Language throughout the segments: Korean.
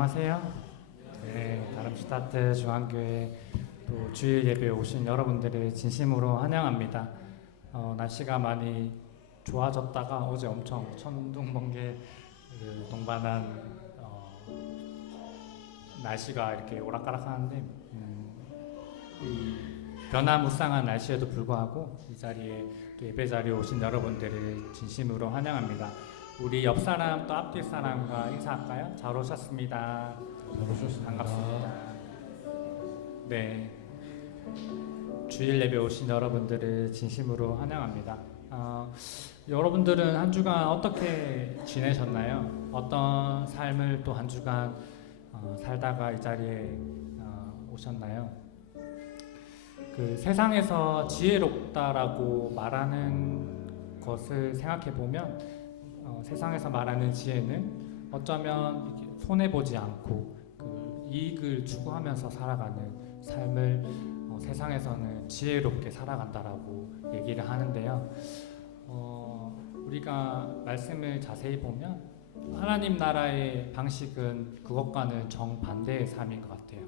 안녕하세요. 네, 다름슈타트 중앙교회 또 주일 예배에 오신 여러분들을 진심으로 환영합니다. 날씨가 많이 좋아졌다가 어제 엄청 천둥 번개 동반한 날씨가 이렇게 오락가락하는데 이 변화무쌍한 날씨에도 불구하고 이 자리에 또 예배 자리에 오신 여러분들을 진심으로 환영합니다. 우리 옆 사람 또 앞뒤 사람과 인사할까요? 잘 오셨습니다. 반갑습니다. 네, 주일 예배 오신 여러분들을 진심으로 환영합니다. 여러분들은 한 주간 어떻게 지내셨나요? 어떤 삶을 또 한 주간 살다가 이 자리에 오셨나요? 그 세상에서 지혜롭다라고 말하는 것을 생각해 보면 세상에서 말하는 지혜는 어쩌면 이렇게 손해보지 않고 그 이익을 추구하면서 살아가는 삶을 세상에서는 지혜롭게 살아간다라고 얘기를 하는데요. 우리가 말씀을 자세히 보면 하나님 나라의 방식은 그것과는 정반대의 삶인 것 같아요.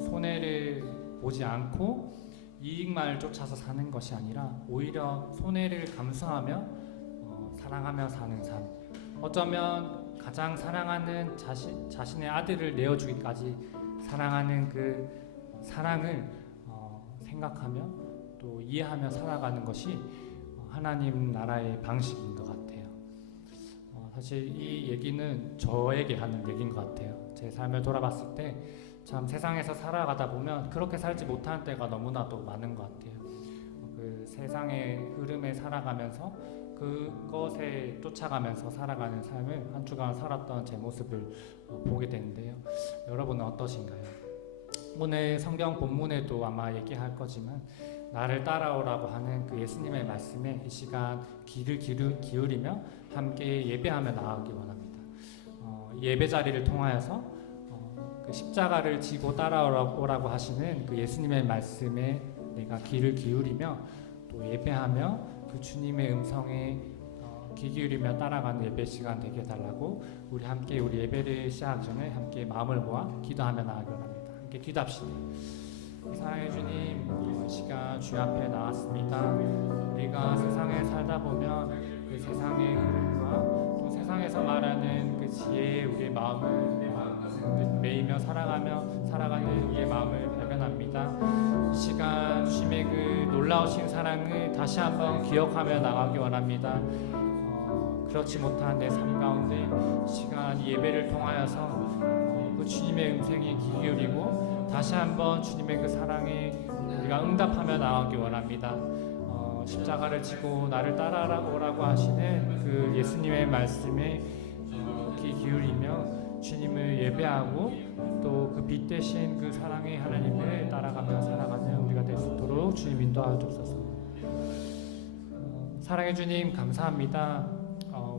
손해를 보지 않고 이익만 쫓아서 사는 것이 아니라 오히려 손해를 감수하며 사랑하며 사는 삶. 어쩌면 가장 사랑하는 자신의 아들을 내어주기까지 사랑하는 그 사랑을 생각하며 또 이해하며 살아가는 것이 하나님 나라의 방식인 것 같아요. 사실 이 얘기는 저에게 하는 얘기인 것 같아요. 제 삶을 돌아봤을 때 참 세상에서 살아가다 보면 그렇게 살지 못하는 때가 너무나도 많은 것 같아요. 그 세상의 흐름에 살아가면서 그것에 쫓아가면서 살아가는 삶을 한 주간 살았던 제 모습을 보게 되는데요. 여러분은 어떠신가요? 오늘 성경 본문에도 아마 얘기할 거지만 나를 따라오라고 하는 그 예수님의 말씀에 이 시간 귀를 기울이며 함께 예배하며 나아가기 원합니다. 예배 자리를 통하여서 그 십자가를 지고 따라오라고 하시는 그 예수님의 말씀에 내가 귀를 기울이며 또 예배하며 그 주님의 음성에 귀 기울이며 따라가는 예배 시간 되게 해달라고 우리 함께 우리 예배를 시작하기 전에 함께 마음을 모아 기도하며 나아가기 원합니다. 함께 기도합시다. 사랑의 주님, 이 시간 주 앞에 나왔습니다. 우리가 세상에 살다 보면 그 세상의 흐름과 또 세상에서 말하는 그 지혜에 우리의 마음을 매이며 살아가는 우리의 마음을 발견합니다. 이 시간 주님의 그 놀라우신 사랑을 다시 한번 기억하며 나가기 원합니다. 그렇지 못한 내 삶 가운데 이 시간 예배를 통하여서 그 주님의 음성에 귀 기울이고 다시 한번 주님의 그 사랑에 우리가 응답하며 나가기 원합니다. 십자가를 지고 나를 따라오라고 하시는 그 예수님의 말씀에 귀 기울이며 주님을 예배하고 또 그 빛 대신 그 사랑의 하나님을 따라가며 살아가는 우리가 될 수 있도록 주님 인도하여 주옵소서. 사랑의 주님 감사합니다.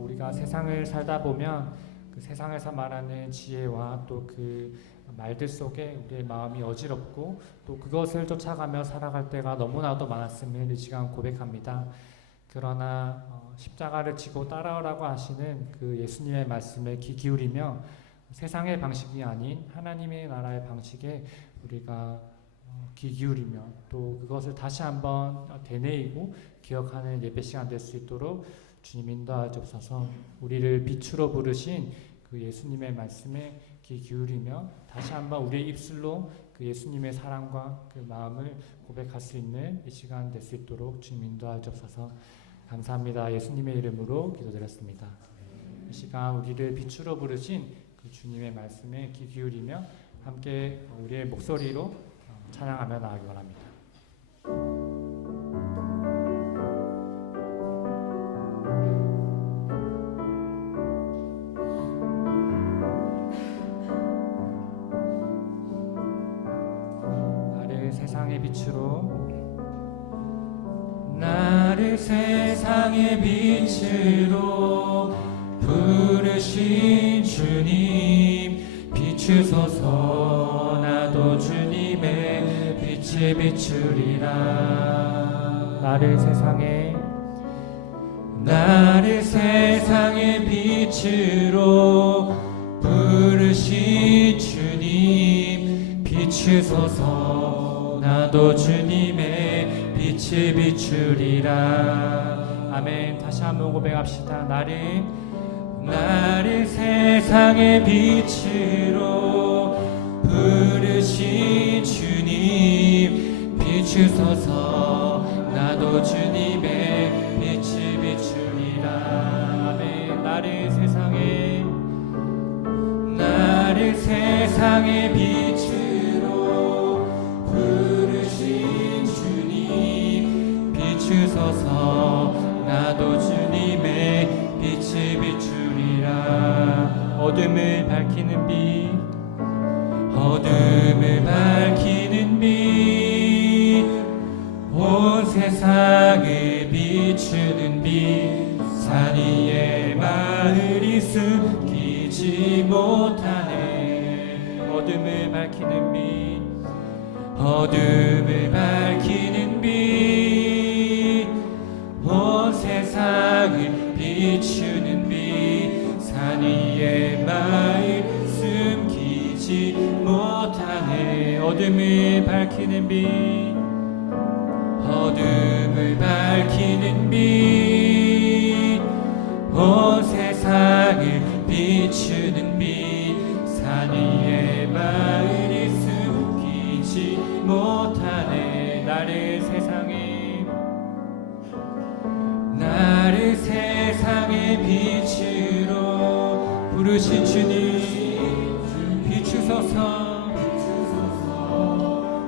우리가 세상을 살다 보면 그 세상에서 말하는 지혜와 또 그 말들 속에 우리의 마음이 어지럽고 또 그것을 쫓아가며 살아갈 때가 너무나도 많았음을 이 시간 고백합니다. 그러나 십자가를 지고 따라오라고 하시는 그 예수님의 말씀에 귀 기울이며 세상의 방식이 아닌 하나님의 나라의 방식에 우리가 귀 기울이며 또 그것을 다시 한번 되뇌이고 기억하는 예배 시간 될 수 있도록 주님 인도하여 주옵소서. 우리를 빛으로 부르신 그 예수님의 말씀에 귀 기울이며 다시 한번 우리의 입술로 그 예수님의 사랑과 그 마음을 고백할 수 있는 이 시간 될 수 있도록 주님 인도하여 주옵소서. 감사합니다. 예수님의 이름으로 기도드렸습니다. 이 시간 우리를 빛으로 부르신 그 주님의 말씀에 귀 기울이며 함께 우리의 목소리로 찬양하며 나아가기 원합니다. 세상의 빛으로 부르신 주님 비추소서. 나도 주님의 빛에 비추리라. 나를 세상의 빛으로 부르신 비추소서. 나도 주님의 빛을 비추리라. 아멘. 다시 한번 고백합시다. 나를 세상의 빛으로 부르신 주님 비추소서. 나도 주님의 빛을 비추리라. 아멘. 나를 세상의 빛으로 부르신 주님 비추소서. 나도 주님의 빛을 비추리라. 어둠을 밝히는 빛, 온 세상을 비추는 빛, 산 위에 마을이 숨기지 못하네. 어둠을 밝히는 빛, 온 세상을 비추는 빛, 산 위에 마을 숨기지 못하네. 어둠을 밝히는 빛, 온 세상을 비추는 빛, 산 위에 마을이 숨기지 못하네. 나를 세상의 빛으로 부르신 주님 비추소서.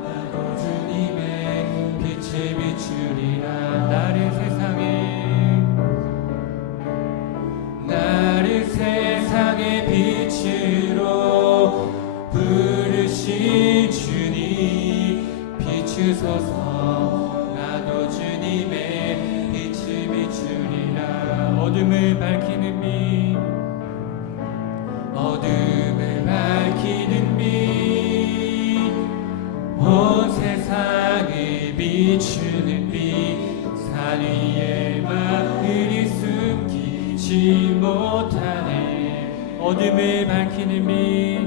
나도 주님의 빛을 비추리라. 나를 세상의 빛으로 부르신 주님 비추소서. 나도 주님의 빛을 비추리라. 어둠을 밝히는 빛, 온 세상을 비추는 빛, 산 위에 마을이 숨기지 못하네. 어둠을 밝히는 빛,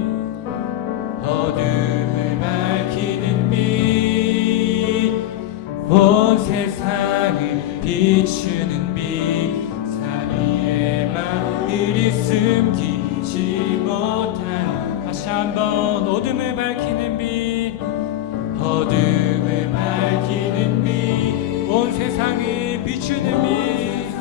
온 세상을 비추는 빛, 산 위에 마을이 숨기지 못하네. 다시 한번 어둠을 밝히는 빛, 온 세상을 비추는 빛,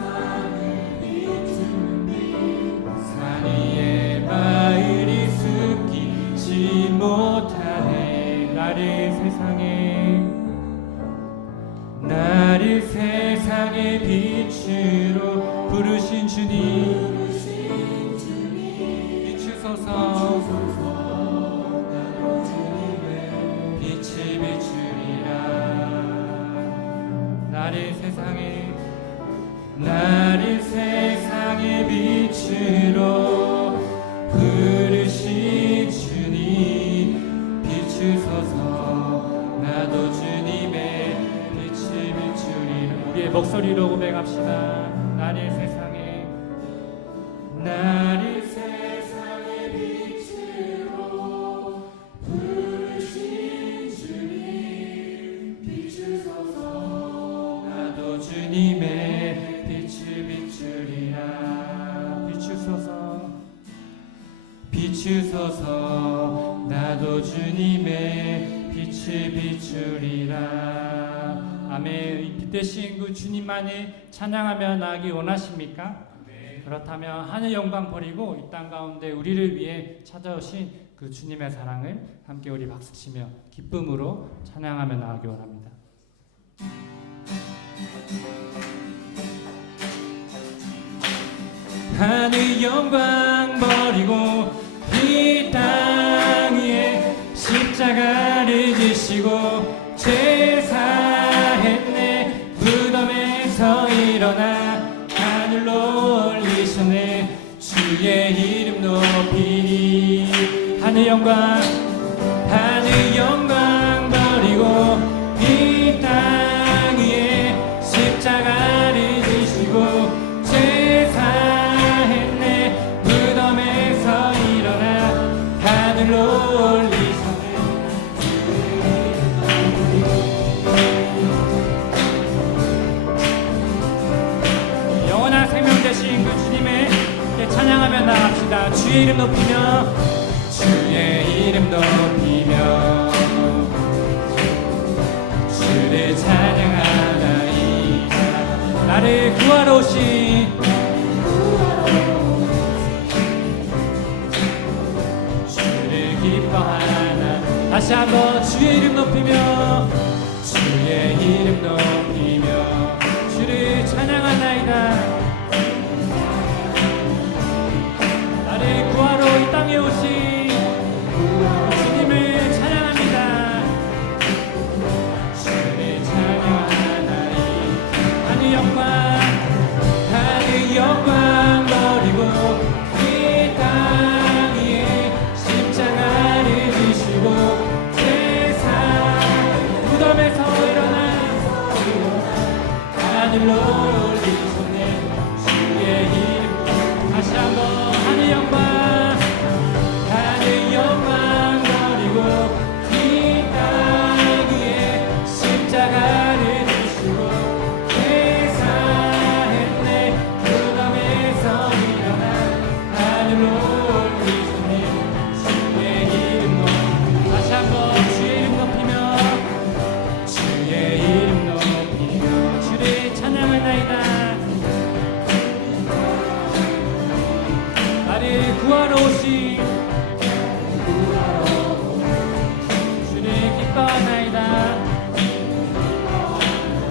산 위에 마을이 숨기지 못하네. 나를 세상의 빛으로 부르신 주님 비추소서. 나도 주님의 빛을 비추리라. 나를 세상의 빛으로 부르신 주님 비추소서. 나도 주님의 빛을 비추리라. 우리의 목소리로 고백합시다. 나를 세상의 빛으로 부르신 주님 비추소서. 나도 주님의 빛을 비추리라. 비추소서. 나도 주님의 빛을 비추리라. 아멘. 이 빛 대신 그 주님만을 찬양하며 나가기 원하십니까? 네. 그렇다면 하늘 영광 버리고 이 땅 가운데 우리를 위해 찾아오신 그 주님의 사랑을 함께 우리 박수치며 기쁨으로 찬양하며 나가기 원합니다. 하늘 영광 버리고 이 땅 위에 십자가를 지시고 제사했네. 무덤에서 일어나 하늘로 올리셨네. 주의 이름 높이니. 하늘 영광 버리고 이 땅 위에 십자가를 지시고 제사했네. 무덤에서 일어나 하늘로 올리셨네. 주의 이름 높이며 주의 이름 높이며 주를 찬양하나이다. 나를 구하러 오신 주를 기뻐하나. 다시 한번 주의 이름 높이며 주의 이름 높이며 주를 찬양하나이다. 나를 구하러 이 땅에 오신 주님을 찬양합니다. 주를 찬양하나이. 하늘 영광 버리고 이 땅 위에 십자가를 지시고 세상 무덤에서 일어나 하늘로 올리시네 주의 이름. 다시 한번 하늘 영광 버리고 이 땅 위에 십자가를 지시고 회사했네 무덤에서 일어나 하늘로 올리시네 주의 이름 높이. 다시 한번 주의 이름 높이며 주의 이름 높이며 주를 찬양하나이다. 나를 구하러 오신 주를 기뻐하나이다.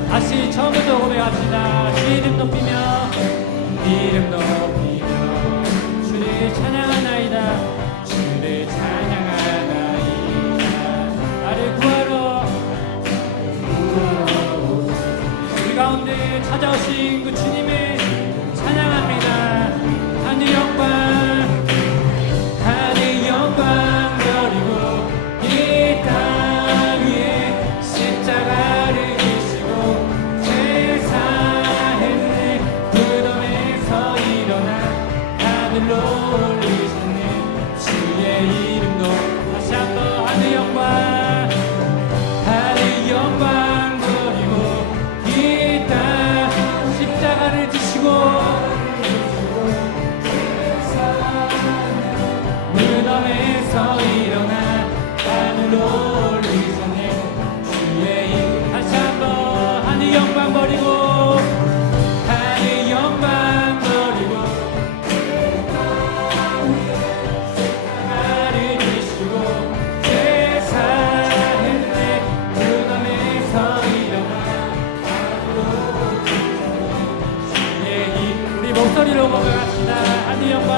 다시 처음부터 고백합시다. 주의 이름 높이며 이름 높이며 주를 찬양하나이다. 주를 찬양하나이다. 나를 구하러 우리 가운데 찾아오신 그 주님을 찬양합니다. 하늘 영광 버리고 이 땅 위에 십자가를 지시고 제사했네 무덤에서 일어나 하늘로 올리시네 주의 이름도. 다시 한번 하늘 영광 버리고 이 땅 십자가를 지시고 무덤에서 일어나 하늘로 올리시네 주의 이름. 다시 한번 하늘 영광 버리고 십자가를 지시고 제사했네 무덤에서 일어나 하늘로 올리시네 주의 이름. 우리 목소리로 고백합시다. 하늘 영광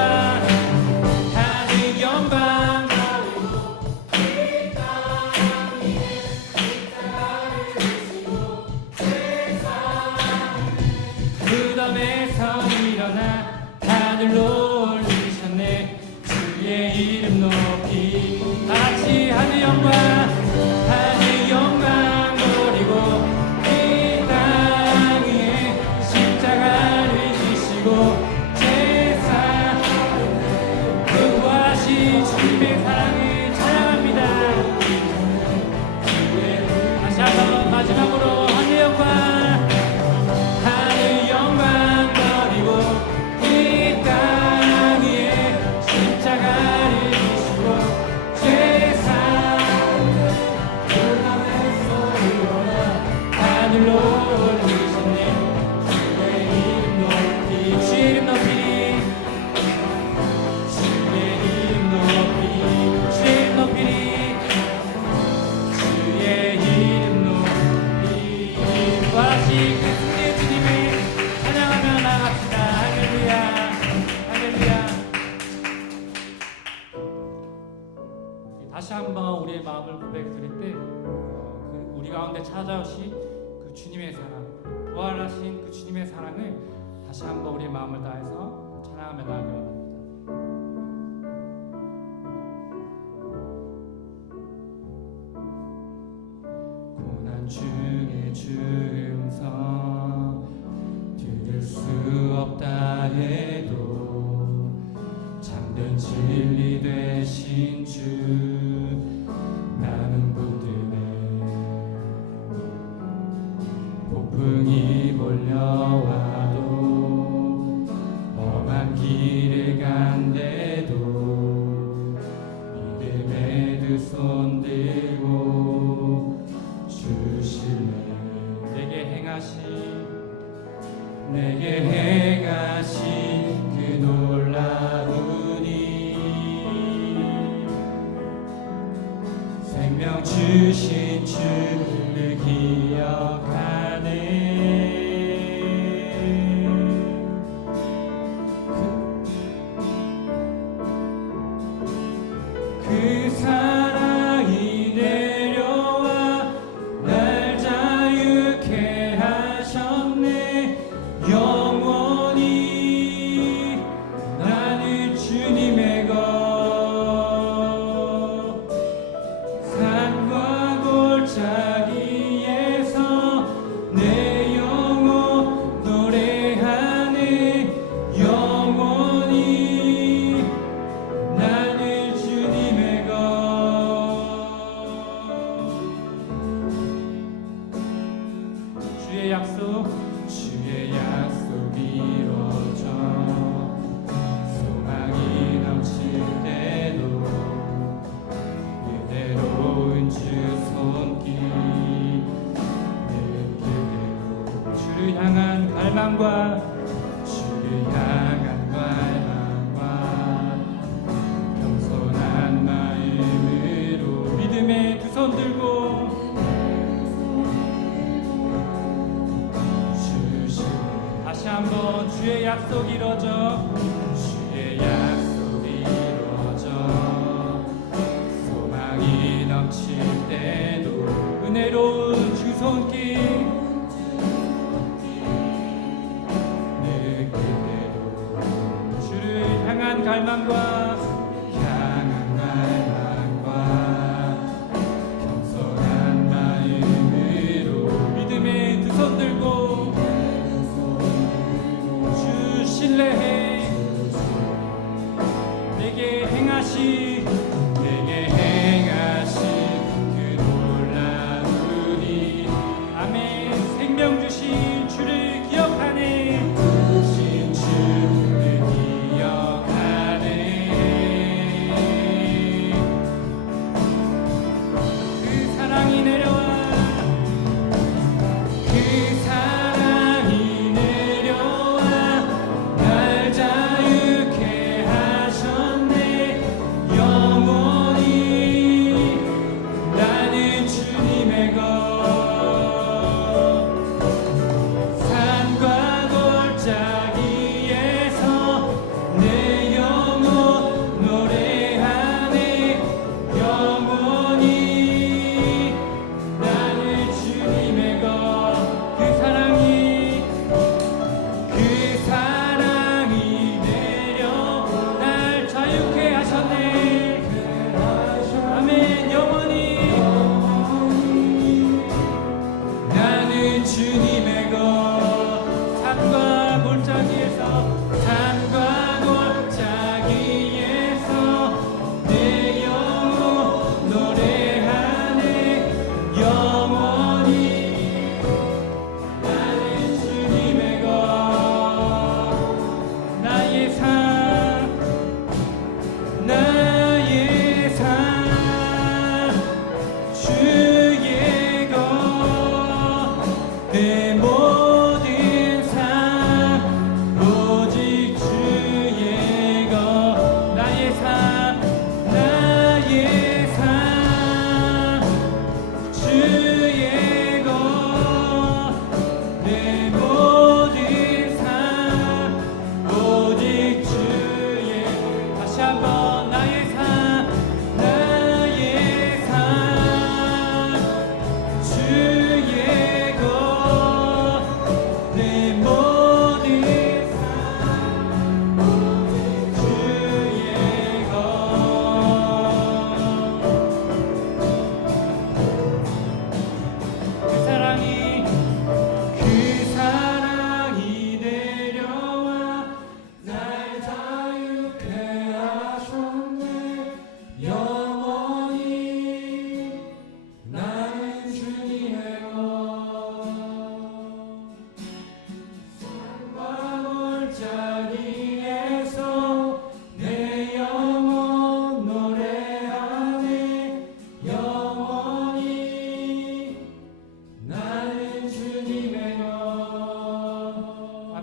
무덤에서 일어나 하늘로 올리셨네 주의 이름 높이. 다같이 하늘 영광 버리고 이 땅 위에 십자가를 지시고 제사 그 구하신 주님의 사랑을 찬양합니다. 다시 한번 마지막으로 하늘 영광 버리고 이 땅 위에 십자가를 지시고 제사 무덤에서 일어나 하늘로 올리시네 주의 이름 높이. 주의 이름 높이 주의 이름 높이 주의 이름 높이 주의 이름 높이. 구하신 그 주님을 찬양하며 나갑시다. 할렐루야 할렐루야. 다시 한번 우리의 마음을 고백드릴 때 우리 가운데 찾아오신 그 주님의 사랑, 부활하신 그 주님의 사랑을 다시 한번 우리의 마음을 다해서 찬양하며 나가기 원합니다. 고난 중에 주음성 들을 수 없다 해도 참된 진리 되신 주 나는 붙드네. 폭풍이 몰려와도 험한 길을 간대도 내게 행하신 그 놀라운 일 생명 주신 주를 기억하네 그 사랑이 내려와 날 자유케 하셨네 영원히 나는 주님의 것 산과 골짜기에서 내 영혼 노래하네 영원히 나는 주님의 것 주의 약속 이루어져 소망이 넘칠 때도 그대로운 주 손길 느끼게도 주를 향한 갈망과 겸손한 마음으로 믿음의 두 손 들고 다시 한번 주의 약속 이루어져 주의 약속 이루어져 소망이 넘칠 때도 은혜로운 주 손길 느낄 때도 주를 향한 갈망과 겸손한 마음으로 믿음의 두 손 들고 신뢰해 내게 행하신 그 놀라운 일 아멘 생명 주신 주를 기억하네 주신 주를 기억하네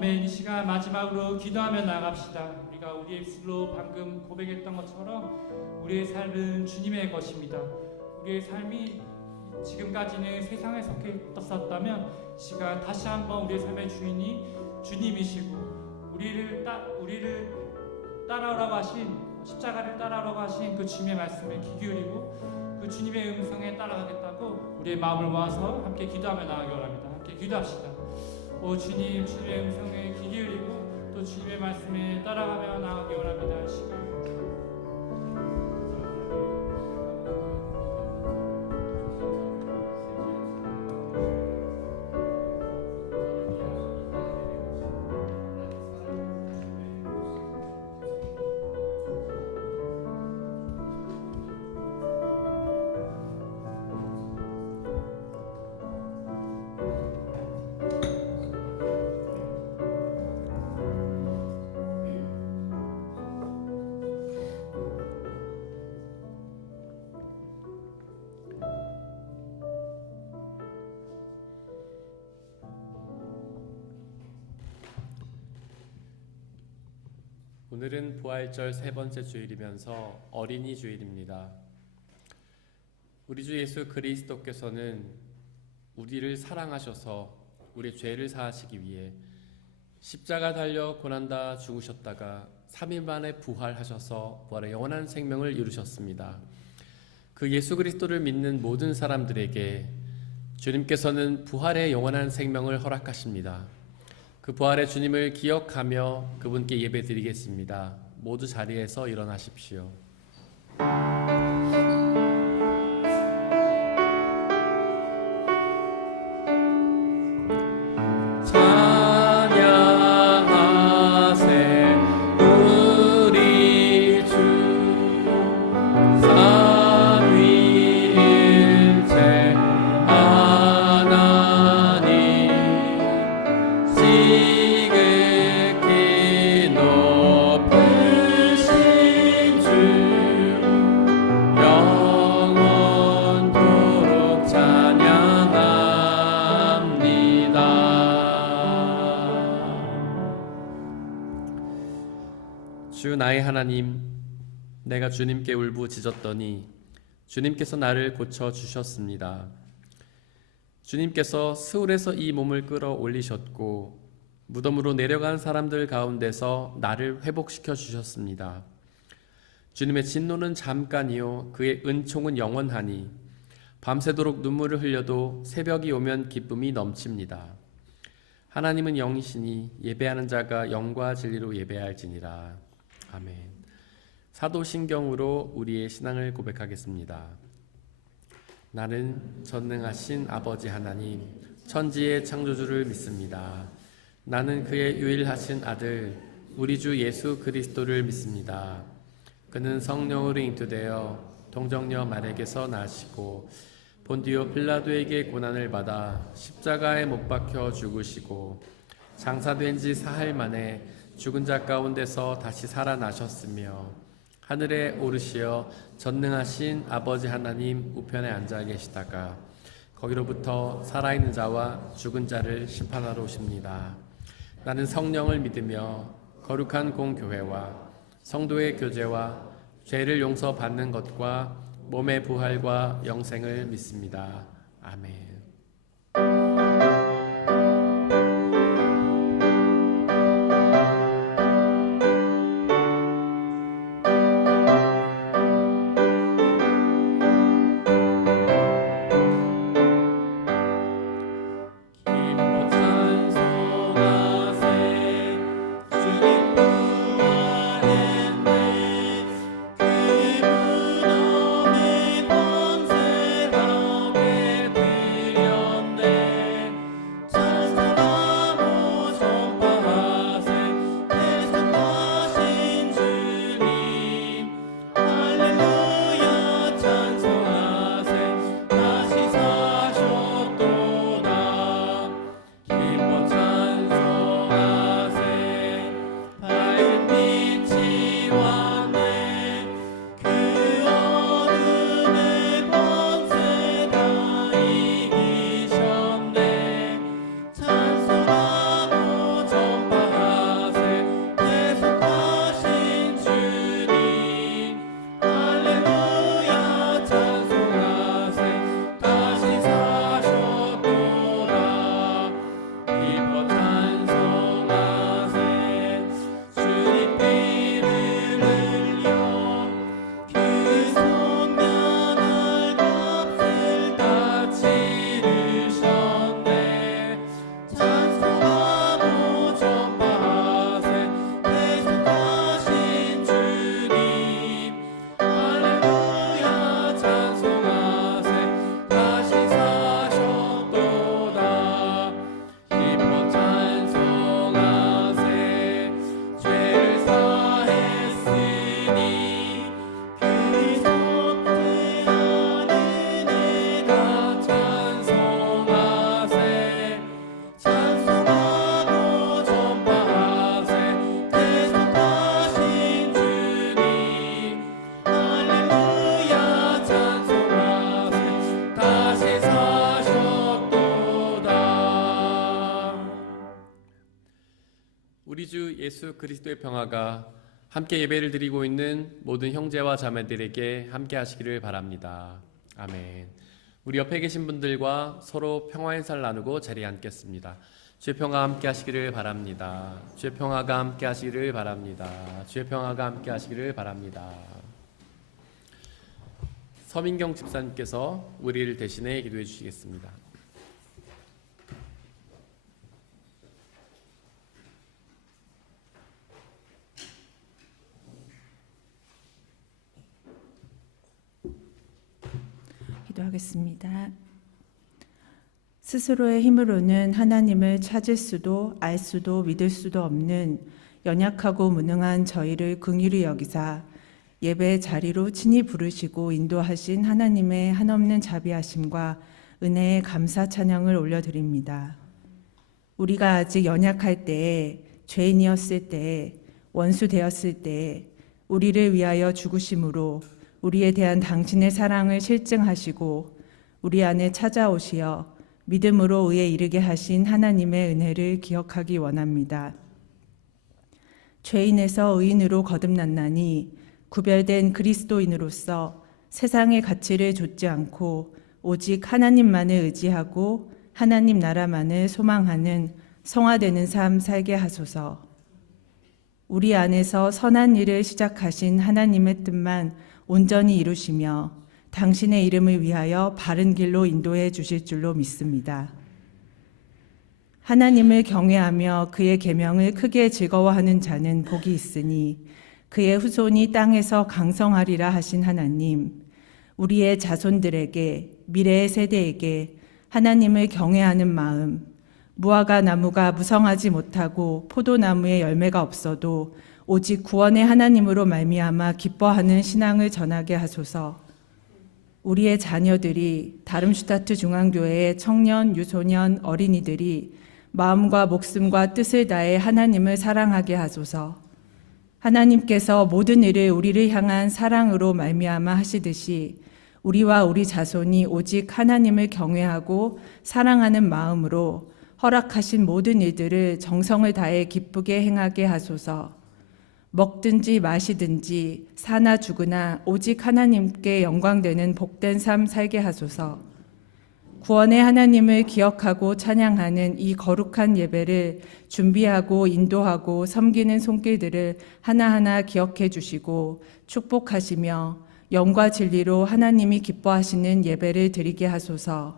아멘. 이 시간 마지막으로 기도하며 나갑시다. 우리가 우리의 입술로 방금 고백했던 것처럼 우리의 삶은 주님의 것입니다. 우리의 삶이 지금까지는 세상에 속해 있었다면 시간 다시 한번 우리의 삶의 주인이 주님이시고 우리를 따라오라고 하신 십자가를 따라오라고 하신 그 주님의 말씀에 귀 기울이고 그 주님의 음성에 따라가겠다고 우리의 마음을 모아서 함께 기도하며 나가기 원합니다. 함께 기도합시다. 오 주님, 주님의 음성에 귀 기울이고 또 주님의 말씀에 따라가며 나가기 원합니다. 시간 오늘은 부활절 세 번째 주일이면서 어린이 주일입니다. 우리 주 예수 그리스도께서는 우리를 사랑하셔서 우리 죄를 사하시기 위해 십자가 달려 고난다 죽으셨다가 3일 만에 부활하셔서 부활의 영원한 생명을 이루셨습니다. 그 예수 그리스도를 믿는 모든 사람들에게 주님께서는 부활의 영원한 생명을 허락하십니다. 그 부활의 주님을 기억하며 그분께 예배드리겠습니다. 모두 자리에서 일어나십시오. 주 나의 하나님, 내가 주님께 울부짖었더니 주님께서 나를 고쳐주셨습니다. 주님께서 스울에서 이 몸을 끌어올리셨고 무덤으로 내려간 사람들 가운데서 나를 회복시켜 주셨습니다. 주님의 진노는 잠깐이요 그의 은총은 영원하니 밤새도록 눈물을 흘려도 새벽이 오면 기쁨이 넘칩니다. 하나님은 영이시니 예배하는 자가 영과 진리로 예배할지니라. 아멘. 사도신경으로 우리의 신앙을 고백하겠습니다. 나는 전능하신 아버지 하나님, 천지의 창조주를 믿습니다. 나는 그의 유일하신 아들, 우리 주 예수 그리스도를 믿습니다. 그는 성령으로 잉태되어 동정녀 마리아에게서 나시고 본디오 빌라도에게 고난을 받아 십자가에 못 박혀 죽으시고 장사된 지 사흘 만에 죽은 자 가운데서 다시 살아나셨으며 하늘에 오르시어 전능하신 아버지 하나님 우편에 앉아 계시다가 거기로부터 살아있는 자와 죽은 자를 심판하러 오십니다. 나는 성령을 믿으며 거룩한 공교회와 성도의 교제와 죄를 용서받는 것과 몸의 부활과 영생을 믿습니다. 아멘. 그 우리 주 예수 그리스도의 평화가 함께 예배를 드리고 있는 모든 형제와 자매들에게 함께 하시기를 바랍니다. 아멘. 우리 옆에 계신 분들과 서로 평화 인사를 나누고 자리에 앉겠습니다. 주의 평화 함께 하시기를 바랍니다. 주의 평화가 함께 하시기를 바랍니다. 주의 평화가 함께 하시기를 바랍니다. 서민경 집사님께서 우리를 대신해 기도해 주시겠습니다. 기도하겠습니다. 스스로의 힘으로는 하나님을 찾을 수도 알 수도 믿을 수도 없는 연약하고 무능한 저희를 긍휼히 여기사 예배의 자리로 친히 부르시고 인도하신 하나님의 한없는 자비하심과 은혜의 감사 찬양을 올려드립니다. 우리가 아직 연약할 때에, 죄인이었을 때에, 원수 되었을 때에 우리를 위하여 죽으심으로 우리에 대한 당신의 사랑을 실증하시고 우리 안에 찾아오시어 믿음으로 의에 이르게 하신 하나님의 은혜를 기억하기 원합니다. 죄인에서 의인으로 거듭났나니 구별된 그리스도인으로서 세상의 가치를 좇지 않고 오직 하나님만을 의지하고 하나님 나라만을 소망하는 성화되는 삶 살게 하소서. 우리 안에서 선한 일을 시작하신 하나님의 뜻만 온전히 이루시며 당신의 이름을 위하여 바른 길로 인도해 주실 줄로 믿습니다. 하나님을 경외하며 그의 계명을 크게 즐거워하는 자는 복이 있으니 그의 후손이 땅에서 강성하리라 하신 하나님, 우리의 자손들에게, 미래의 세대에게 하나님을 경외하는 마음, 무화과 나무가 무성하지 못하고 포도나무에 열매가 없어도 오직 구원의 하나님으로 말미암아 기뻐하는 신앙을 전하게 하소서. 우리의 자녀들이 다름슈타트 중앙교회의 청년, 유소년, 어린이들이 마음과 목숨과 뜻을 다해 하나님을 사랑하게 하소서. 하나님께서 모든 일을 우리를 향한 사랑으로 말미암아 하시듯이 우리와 우리 자손이 오직 하나님을 경외하고 사랑하는 마음으로 허락하신 모든 일들을 정성을 다해 기쁘게 행하게 하소서. 먹든지 마시든지 사나 죽으나 오직 하나님께 영광되는 복된 삶 살게 하소서. 구원의 하나님을 기억하고 찬양하는 이 거룩한 예배를 준비하고 인도하고 섬기는 손길들을 하나하나 기억해 주시고 축복하시며 영과 진리로 하나님이 기뻐하시는 예배를 드리게 하소서.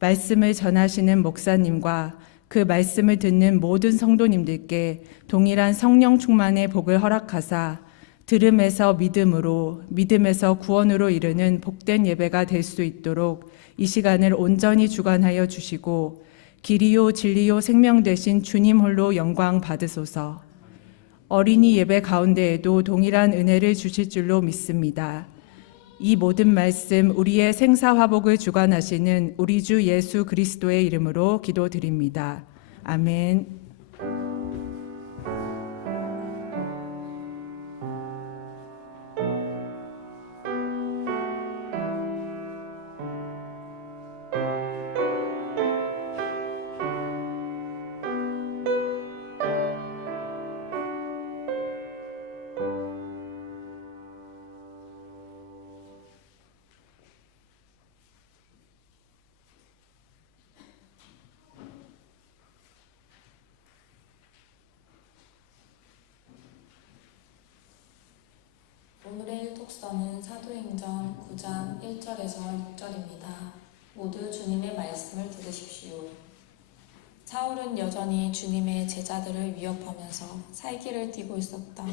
말씀을 전하시는 목사님과 그 말씀을 듣는 모든 성도님들께 동일한 성령 충만의 복을 허락하사 들음에서 믿음으로, 믿음에서 구원으로 이르는 복된 예배가 될 수 있도록 이 시간을 온전히 주관하여 주시고 길이요 진리요 생명 되신 주님 홀로 영광 받으소서. 어린이 예배 가운데에도 동일한 은혜를 주실 줄로 믿습니다. 이 모든 말씀 우리의 생사화복을 주관하시는 우리 주 예수 그리스도의 이름으로 기도드립니다. 아멘. 오늘의 독서는 사도행전 9장 1절에서 6절입니다. 모두 주님의 말씀을 들으십시오. 사울은 여전히 주님의 제자들을 위협하면서 살기를 띠고 있었다.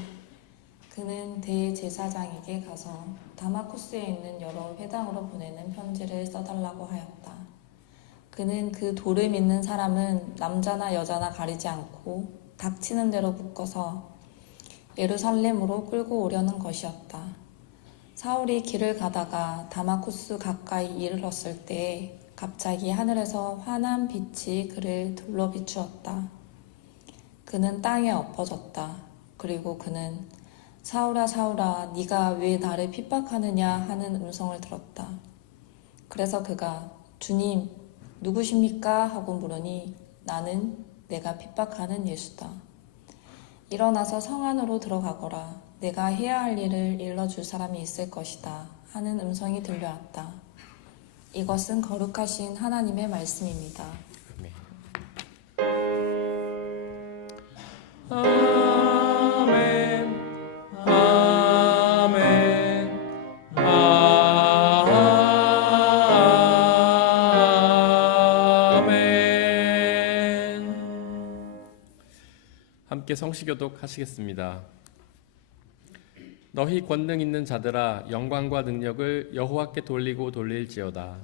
그는 대제사장에게 가서 다마쿠스에 있는 여러 회당으로 보내는 편지를 써달라고 하였다. 그는 그 도를 믿는 사람은 남자나 여자나 가리지 않고 닥치는 대로 묶어서 예루살렘으로 끌고 오려는 것이었다. 사울이 길을 가다가 다마쿠스 가까이 이르렀을 때 갑자기 하늘에서 환한 빛이 그를 둘러 비추었다. 그는 땅에 엎어졌다. 그리고 그는 사울아 사울아 네가 왜 나를 핍박하느냐 하는 음성을 들었다. 그래서 그가 주님 누구십니까? 하고 물으니 나는 내가 핍박하는 예수다. 일어나서 성 안으로 들어가거라. 내가 해야 할 일을 일러줄 사람이 있을 것이다. 하는 음성이 들려왔다. 이것은 거룩하신 하나님의 말씀입니다. 아멘. 아멘. 아멘. 함께 성시교독 하시겠습니다. 너희 권능 있는 자들아 영광과 능력을 여호와께 돌리고 돌릴지어다.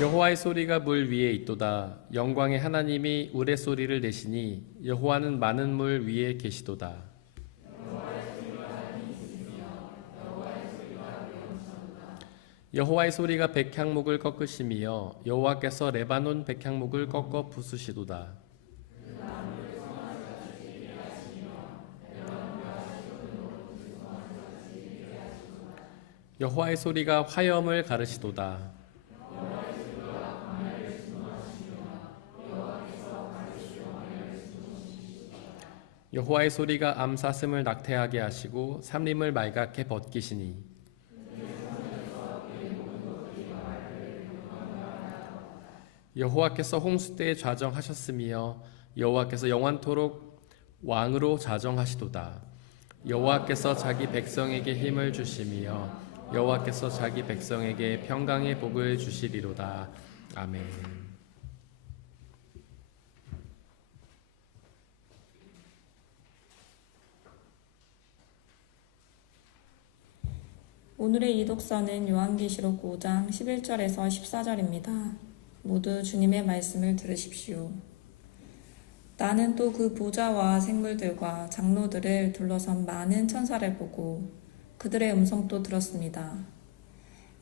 여호와의 소리가 물 위에 있도다. 영광의 하나님이 우레소리를 내시니 여호와는 많은 물 위에 계시도다. 여호와의 소리가 백향목을 꺾으시며 여호와께서 레바논 백향목을 꺾어 부수시도다. 여호와의 소리가 화염을 가르시도다. 여호와의 소리가 암사슴을 낙태하게 하시고 삼림을 말갛게 벗기시니 여호와께서 홍수 때에 좌정하셨으며 여호와께서 영원토록 왕으로 좌정하시도다. 여호와께서 자기 백성에게 힘을 주시며 여호와께서 자기 백성에게 평강의 복을 주시리로다. 아멘. 오늘의 이독서는 요한계시록 5장 11절에서 14절입니다. 모두 주님의 말씀을 들으십시오. 나는 또 그 보좌와 생물들과 장로들을 둘러선 많은 천사를 보고 그들의 음성도 들었습니다.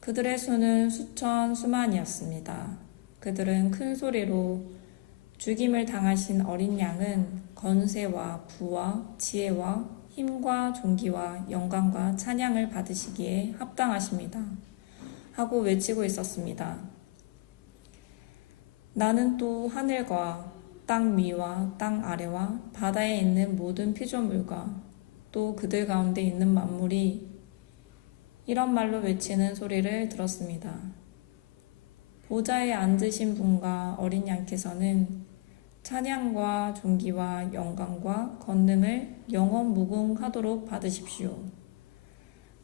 그들의 수는 수천 수만이었습니다. 그들은 큰 소리로 죽임을 당하신 어린 양은 권세와 부와 지혜와 힘과 존귀와 영광과 찬양을 받으시기에 합당하십니다. 하고 외치고 있었습니다. 나는 또 하늘과 땅 위와 땅 아래와 바다에 있는 모든 피조물과 또 그들 가운데 있는 만물이 이런 말로 외치는 소리를 들었습니다. 보좌에 앉으신 분과 어린 양께서는 찬양과 존귀와 영광과 권능을 영원 무궁하도록 받으십시오.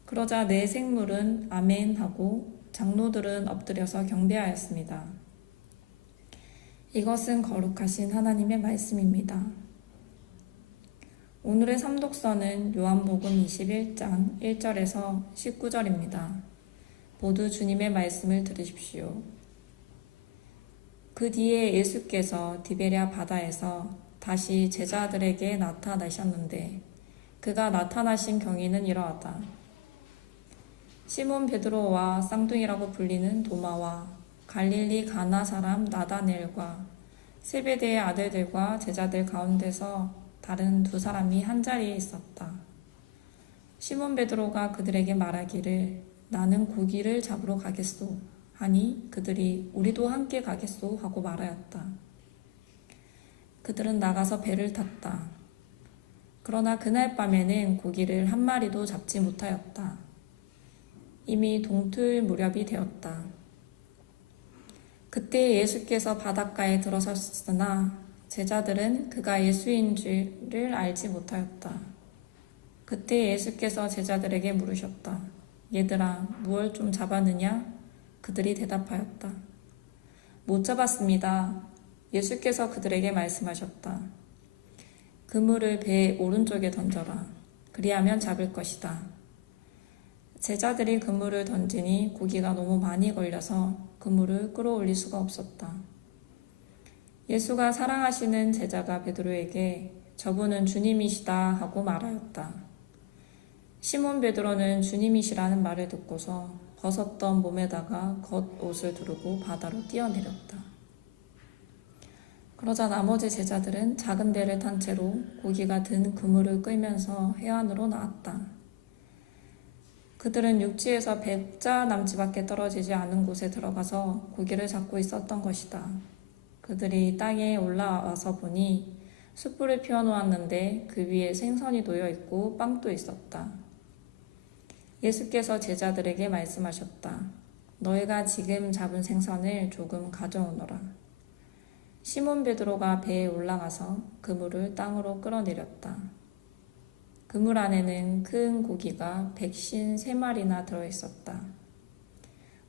그러자 네 생물은 아멘 하고 장로들은 엎드려서 경배하였습니다. 이것은 거룩하신 하나님의 말씀입니다. 오늘의 삼독서는 요한복음 21장 1절에서 19절입니다. 모두 주님의 말씀을 들으십시오. 그 뒤에 예수께서 디베랴 바다에서 다시 제자들에게 나타나셨는데 그가 나타나신 경위는 이러하다. 시몬 베드로와 쌍둥이라고 불리는 도마와 갈릴리 가나 사람 나다넬과 세베대의 아들들과 제자들 가운데서 다른 두 사람이 한자리에 있었다. 시몬 베드로가 그들에게 말하기를 나는 고기를 잡으러 가겠소 하니 그들이 우리도 함께 가겠소 하고 말하였다. 그들은 나가서 배를 탔다. 그러나 그날 밤에는 고기를 한 마리도 잡지 못하였다. 이미 동틀 무렵이 되었다. 그때 예수께서 바닷가에 들어섰으나 제자들은 그가 예수인 줄을 알지 못하였다. 그때 예수께서 제자들에게 물으셨다. 얘들아, 무얼 좀 잡았느냐? 그들이 대답하였다. 못 잡았습니다. 예수께서 그들에게 말씀하셨다. 그물을 배 오른쪽에 던져라. 그리하면 잡을 것이다. 제자들이 그물을 던지니 고기가 너무 많이 걸려서 그물을 끌어올릴 수가 없었다. 예수가 사랑하시는 제자가 베드로에게 저분은 주님이시다 하고 말하였다. 시몬 베드로는 주님이시라는 말을 듣고서 벗었던 몸에다가 겉옷을 두르고 바다로 뛰어내렸다. 그러자 나머지 제자들은 작은 배를 탄 채로 고기가 든 그물을 끌면서 해안으로 나왔다. 그들은 육지에서 100자 남지밖에 떨어지지 않은 곳에 들어가서 고기를 잡고 있었던 것이다. 그들이 땅에 올라와서 보니 숯불을 피워놓았는데 그 위에 생선이 놓여 있고 빵도 있었다. 예수께서 제자들에게 말씀하셨다. 너희가 지금 잡은 생선을 조금 가져오너라. 시몬 베드로가 배에 올라가서 그물을 땅으로 끌어내렸다. 그물 안에는 큰 고기가 153마리나 들어있었다.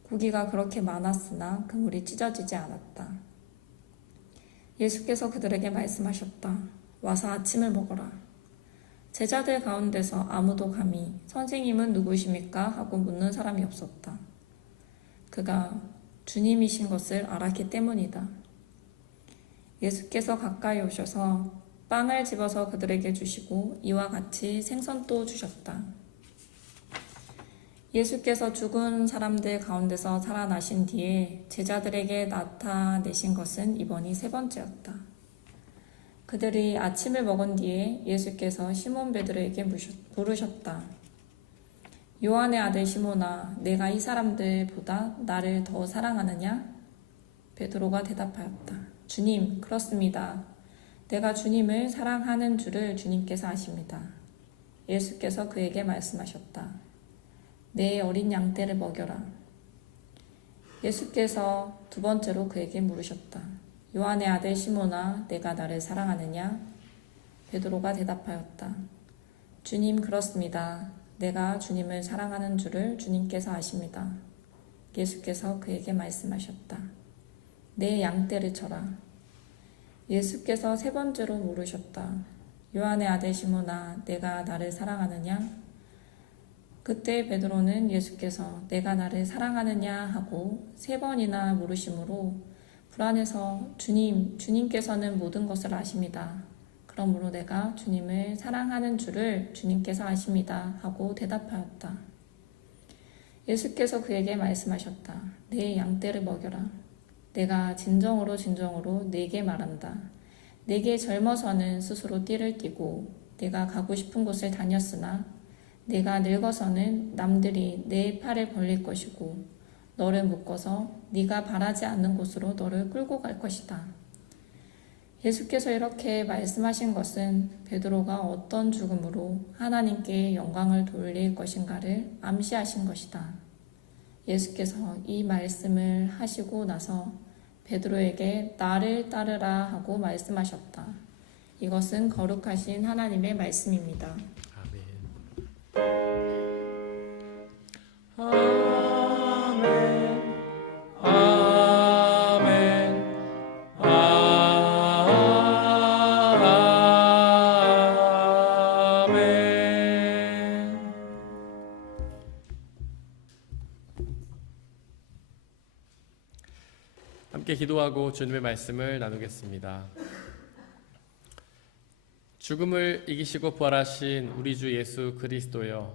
고기가 그렇게 많았으나 그물이 찢어지지 않았다. 예수께서 그들에게 말씀하셨다. 와서 아침을 먹어라. 제자들 가운데서 아무도 감히 선생님은 누구십니까? 하고 묻는 사람이 없었다. 그가 주님이신 것을 알았기 때문이다. 예수께서 가까이 오셔서 빵을 집어서 그들에게 주시고 이와 같이 생선도 주셨다. 예수께서 죽은 사람들 가운데서 살아나신 뒤에 제자들에게 나타내신 것은 이번이 세 번째였다. 그들이 아침을 먹은 뒤에 예수께서 시몬 베드로에게 물으셨다. 요한의 아들 시몬아, 내가 이 사람들보다 나를 더 사랑하느냐? 베드로가 대답하였다. 주님, 그렇습니다. 내가 주님을 사랑하는 줄을 주님께서 아십니다. 예수께서 그에게 말씀하셨다. 내 어린 양떼를 먹여라. 예수께서 두 번째로 그에게 물으셨다. 요한의 아들 시몬아, 내가 나를 사랑하느냐? 베드로가 대답하였다. 주님, 그렇습니다. 내가 주님을 사랑하는 줄을 주님께서 아십니다. 예수께서 그에게 말씀하셨다. 내 양떼를 쳐라. 예수께서 세 번째로 물으셨다. 요한의 아들 시몬아, 내가 나를 사랑하느냐? 그때 베드로는 예수께서 내가 나를 사랑하느냐 하고 세 번이나 물으심으로 불안해서 주님께서는 모든 것을 아십니다. 그러므로 내가 주님을 사랑하는 줄을 주님께서 아십니다. 하고 대답하였다. 예수께서 그에게 말씀하셨다. 내 양떼를 먹여라. 내가 진정으로 네게 말한다. 내게 젊어서는 스스로 띠를 띠고 내가 가고 싶은 곳을 다녔으나 내가 늙어서는 남들이 내 팔을 벌릴 것이고 너를 묶어서 네가 바라지 않는 곳으로 너를 끌고 갈 것이다. 예수께서 이렇게 말씀하신 것은 베드로가 어떤 죽음으로 하나님께 영광을 돌릴 것인가를 암시하신 것이다. 예수께서 이 말씀을 하시고 나서 베드로에게 나를 따르라 하고 말씀하셨다. 이것은 거룩하신 하나님의 말씀입니다. 아멘. 아멘. 아멘. 함께 기도하고 주님의 말씀을 나누겠습니다. 죽음을 이기시고 부활하신 우리 주 예수 그리스도여,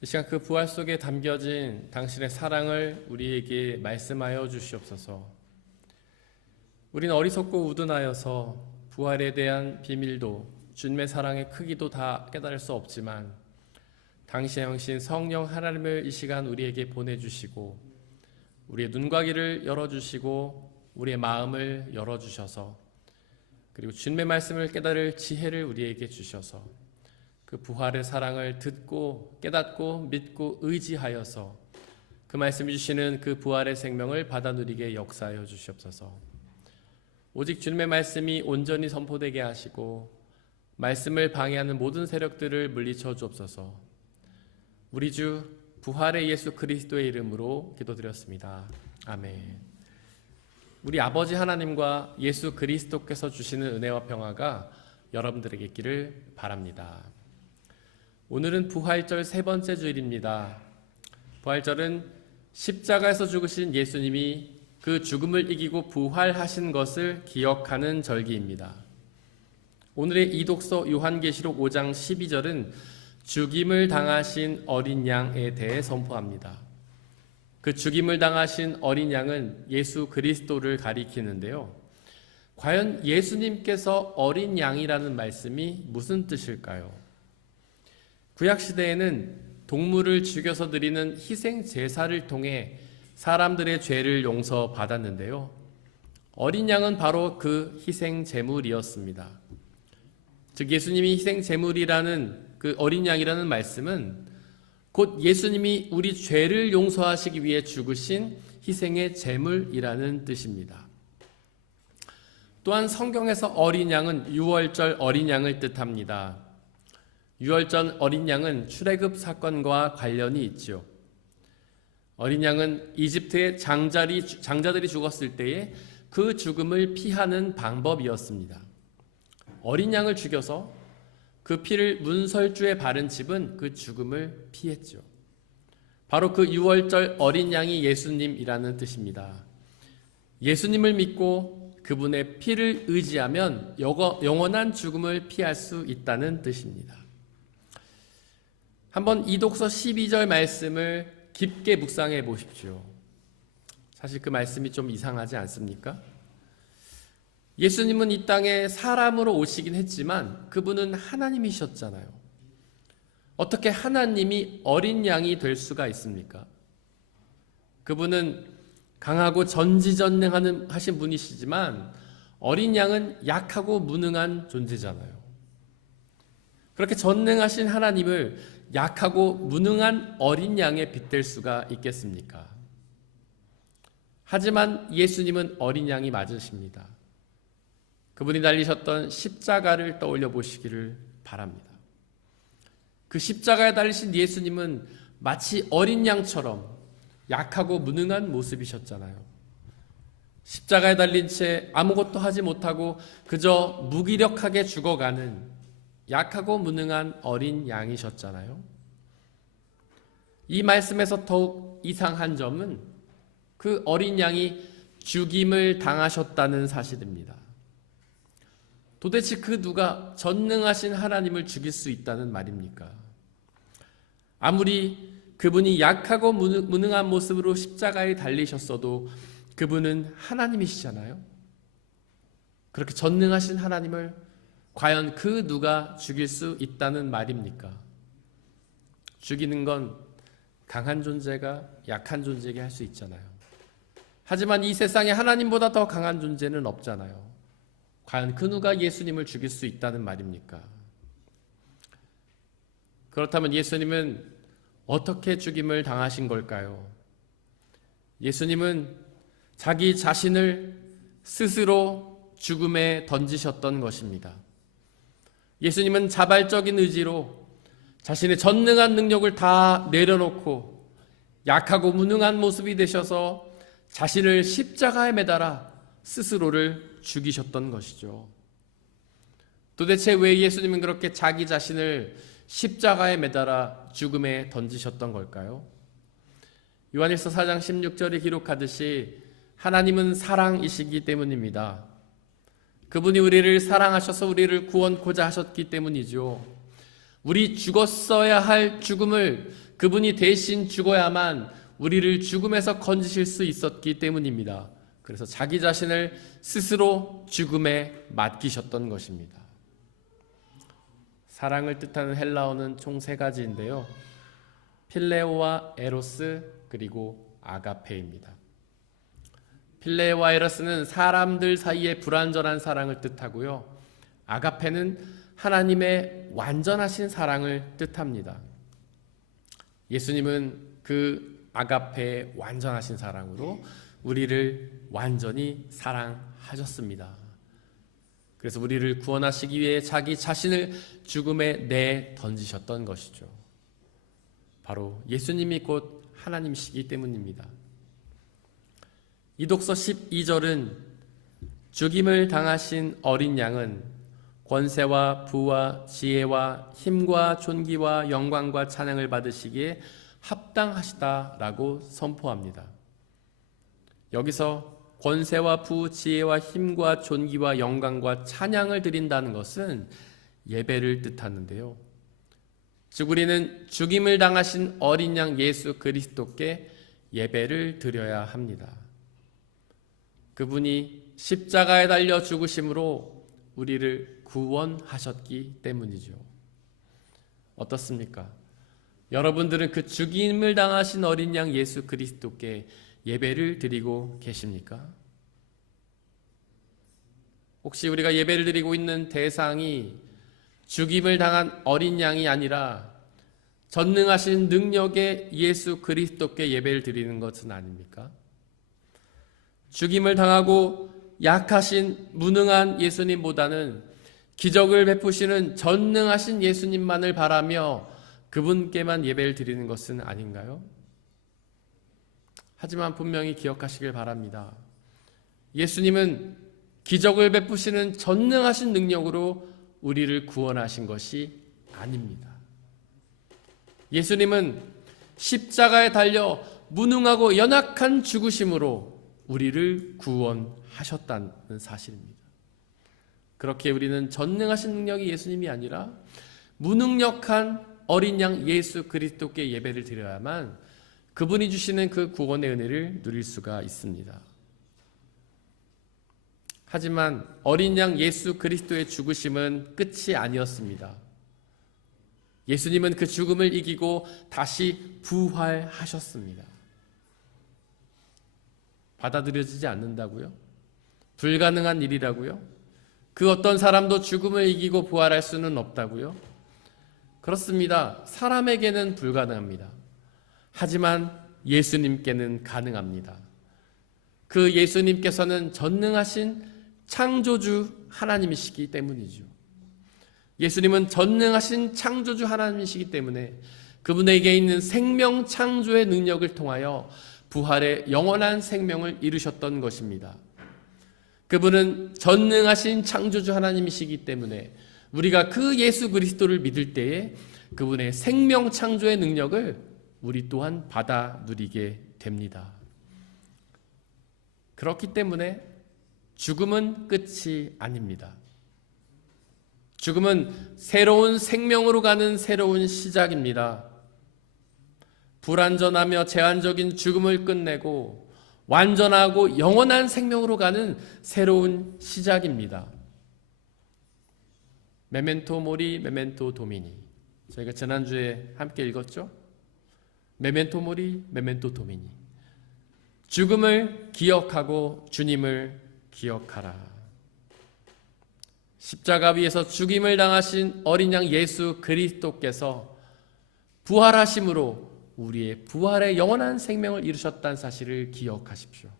이 시간 그 부활 속에 담겨진 당신의 사랑을 우리에게 말씀하여 주시옵소서. 우리는 어리석고 우둔하여서 부활에 대한 비밀도 주님의 사랑의 크기도 다 깨달을 수 없지만 당신의 형신 성령 하나님을 이 시간 우리에게 보내주시고 우리의 눈과 귀를 열어주시고 우리의 마음을 열어주셔서 그리고 주님의 말씀을 깨달을 지혜를 우리에게 주셔서 그 부활의 사랑을 듣고 깨닫고 믿고 의지하여서 그 말씀 주시는 그 부활의 생명을 받아 누리게 역사하여 주시옵소서. 오직 주님의 말씀이 온전히 선포되게 하시고 말씀을 방해하는 모든 세력들을 물리쳐 주옵소서. 우리 주 부활의 예수 그리스도의 이름으로 기도드렸습니다. 아멘. 우리 아버지 하나님과 예수 그리스도께서 주시는 은혜와 평화가 여러분들에게 있기를 바랍니다. 오늘은 부활절 세 번째 주일입니다. 부활절은 십자가에서 죽으신 예수님이 그 죽음을 이기고 부활하신 것을 기억하는 절기입니다. 오늘의 이독서 요한계시록 5장 12절은 죽임을 당하신 어린 양에 대해 선포합니다. 그 죽임을 당하신 어린 양은 예수 그리스도를 가리키는데요. 과연 예수님께서 어린 양이라는 말씀이 무슨 뜻일까요? 구약시대에는 동물을 죽여서 드리는 희생 제사를 통해 사람들의 죄를 용서받았는데요. 어린 양은 바로 그 희생 제물이었습니다. 즉 예수님이 희생 제물이라는 그 어린 양이라는 말씀은 곧 예수님이 우리 죄를 용서하시기 위해 죽으신 희생의 제물이라는 뜻입니다. 또한 성경에서 어린 양은 유월절 어린 양을 뜻합니다. 유월절 어린 양은 출애굽 사건과 관련이 있죠. 어린 양은 이집트의 장자들이 죽었을 때에 그 죽음을 피하는 방법이었습니다. 어린 양을 죽여서 그 피를 문설주에 바른 집은 그 죽음을 피했죠. 바로 그 유월절 어린 양이 예수님이라는 뜻입니다. 예수님을 믿고 그분의 피를 의지하면 영원한 죽음을 피할 수 있다는 뜻입니다. 한번 이독서 12절 말씀을 깊게 묵상해 보십시오. 사실 그 말씀이 좀 이상하지 않습니까? 예수님은 이 땅에 사람으로 오시긴 했지만 그분은 하나님이셨잖아요. 어떻게 하나님이 어린 양이 될 수가 있습니까? 그분은 강하고 전지전능하신 분이시지만 어린 양은 약하고 무능한 존재잖아요. 그렇게 전능하신 하나님을 약하고 무능한 어린 양에 빗댈 수가 있겠습니까? 하지만 예수님은 어린 양이 맞으십니다. 그분이 달리셨던 십자가를 떠올려 보시기를 바랍니다. 그 십자가에 달리신 예수님은 마치 어린 양처럼 약하고 무능한 모습이셨잖아요. 십자가에 달린 채 아무것도 하지 못하고 그저 무기력하게 죽어가는 약하고 무능한 어린 양이셨잖아요. 이 말씀에서 더욱 이상한 점은 그 어린 양이 죽임을 당하셨다는 사실입니다. 도대체 그 누가 전능하신 하나님을 죽일 수 있다는 말입니까? 아무리 그분이 약하고 무능한 모습으로 십자가에 달리셨어도 그분은 하나님이시잖아요. 그렇게 전능하신 하나님을 과연 그 누가 죽일 수 있다는 말입니까? 죽이는 건 강한 존재가 약한 존재에게 할 수 있잖아요. 하지만 이 세상에 하나님보다 더 강한 존재는 없잖아요. 과연 그 누가 예수님을 죽일 수 있다는 말입니까? 그렇다면 예수님은 어떻게 죽임을 당하신 걸까요? 예수님은 자기 자신을 스스로 죽음에 던지셨던 것입니다. 예수님은 자발적인 의지로 자신의 전능한 능력을 다 내려놓고 약하고 무능한 모습이 되셔서 자신을 십자가에 매달아 스스로를 죽이셨던 것이죠. 도대체 왜 예수님은 그렇게 자기 자신을 십자가에 매달아 죽음에 던지셨던 걸까요? 요한일서 4장 16절에 기록하듯이 하나님은 사랑이시기 때문입니다. 그분이 우리를 사랑하셔서 우리를 구원코자 하셨기 때문이죠. 우리 죽었어야 할 죽음을 그분이 대신 죽어야만 우리를 죽음에서 건지실 수 있었기 때문입니다. 그래서 자기 자신을 스스로 죽음에 맡기셨던 것입니다. 사랑을 뜻하는 헬라어는 총 3가지인데요. 필레오와 에로스 그리고 아가페입니다. 필레오와 에로스는 사람들 사이의 불완전한 사랑을 뜻하고요. 아가페는 하나님의 완전하신 사랑을 뜻합니다. 예수님은 그 아가페의 완전하신 사랑으로 우리를 완전히 사랑하셨습니다. 그래서 우리를 구원하시기 위해 자기 자신을 죽음에 내던지셨던 것이죠. 바로 예수님이 곧 하나님이시기 때문입니다. 이독서 12절은 죽임을 당하신 어린 양은 권세와 부와 지혜와 힘과 존귀와 영광과 찬양을 받으시기에 합당하시다라고 선포합니다. 여기서 권세와 부, 지혜와 힘과 존귀와 영광과 찬양을 드린다는 것은 예배를 뜻하는데요. 즉 우리는 죽임을 당하신 어린 양 예수 그리스도께 예배를 드려야 합니다. 그분이 십자가에 달려 죽으심으로 우리를 구원하셨기 때문이죠. 어떻습니까? 여러분들은 그 죽임을 당하신 어린 양 예수 그리스도께 예배를 드리고 계십니까? 혹시 우리가 예배를 드리고 있는 대상이 죽임을 당한 어린 양이 아니라 전능하신 능력의 예수 그리스도께 예배를 드리는 것은 아닙니까? 죽임을 당하고 약하신 무능한 예수님보다는 기적을 베푸시는 전능하신 예수님만을 바라며 그분께만 예배를 드리는 것은 아닌가요? 하지만 분명히 기억하시길 바랍니다. 예수님은 기적을 베푸시는 전능하신 능력으로 우리를 구원하신 것이 아닙니다. 예수님은 십자가에 달려 무능하고 연약한 죽으심으로 우리를 구원하셨다는 사실입니다. 그렇게 우리는 전능하신 능력이 예수님이 아니라 무능력한 어린 양 예수 그리스도께 예배를 드려야만 그분이 주시는 그 구원의 은혜를 누릴 수가 있습니다. 하지만 어린 양 예수 그리스도의 죽으심은 끝이 아니었습니다. 예수님은 그 죽음을 이기고 다시 부활하셨습니다. 받아들여지지 않는다고요? 불가능한 일이라고요? 그 어떤 사람도 죽음을 이기고 부활할 수는 없다고요? 그렇습니다. 사람에게는 불가능합니다. 하지만 예수님께는 가능합니다. 그 예수님께서는 전능하신 창조주 하나님이시기 때문이죠. 예수님은 전능하신 창조주 하나님이시기 때문에 그분에게 있는 생명 창조의 능력을 통하여 부활의 영원한 생명을 이루셨던 것입니다. 그분은 전능하신 창조주 하나님이시기 때문에 우리가 그 예수 그리스도를 믿을 때에 그분의 생명 창조의 능력을 우리 또한 받아 누리게 됩니다. 그렇기 때문에 죽음은 끝이 아닙니다. 죽음은 새로운 생명으로 가는 새로운 시작입니다. 불완전하며 제한적인 죽음을 끝내고 완전하고 영원한 생명으로 가는 새로운 시작입니다. 메멘토 모리 메멘토 도미니. 저희가 지난주에 함께 읽었죠? 메멘토 모리 메멘토 도미니. 죽음을 기억하고 주님을 기억하라. 십자가 위에서 죽임을 당하신 어린 양 예수 그리스도께서 부활하심으로 우리의 부활의 영원한 생명을 이루셨다는 사실을 기억하십시오.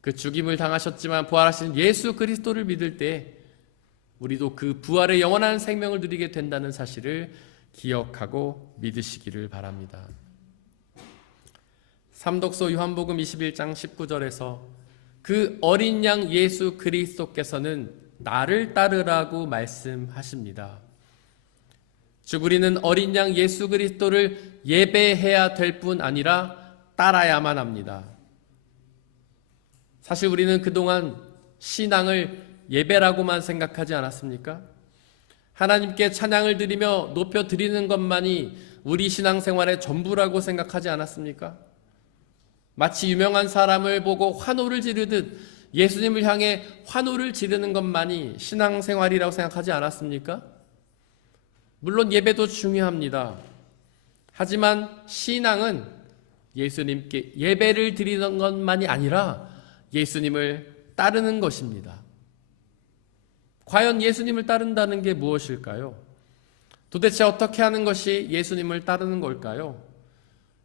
그 죽임을 당하셨지만 부활하신 예수 그리스도를 믿을 때 우리도 그 부활의 영원한 생명을 누리게 된다는 사실을 기억하고 믿으시기를 바랍니다. 삼독서 요한복음 21장 19절에서 그 어린 양 예수 그리스도께서는 나를 따르라고 말씀하십니다. 즉 우리는 어린 양 예수 그리스도를 예배해야 될 뿐 아니라 따라야만 합니다. 사실 우리는 그동안 신앙을 예배라고만 생각하지 않았습니까? 하나님께 찬양을 드리며 높여 드리는 것만이 우리 신앙생활의 전부라고 생각하지 않았습니까? 마치 유명한 사람을 보고 환호를 지르듯 예수님을 향해 환호를 지르는 것만이 신앙생활이라고 생각하지 않았습니까? 물론 예배도 중요합니다. 하지만 신앙은 예수님께 예배를 드리는 것만이 아니라 예수님을 따르는 것입니다. 과연 예수님을 따른다는 게 무엇일까요? 도대체 어떻게 하는 것이 예수님을 따르는 걸까요?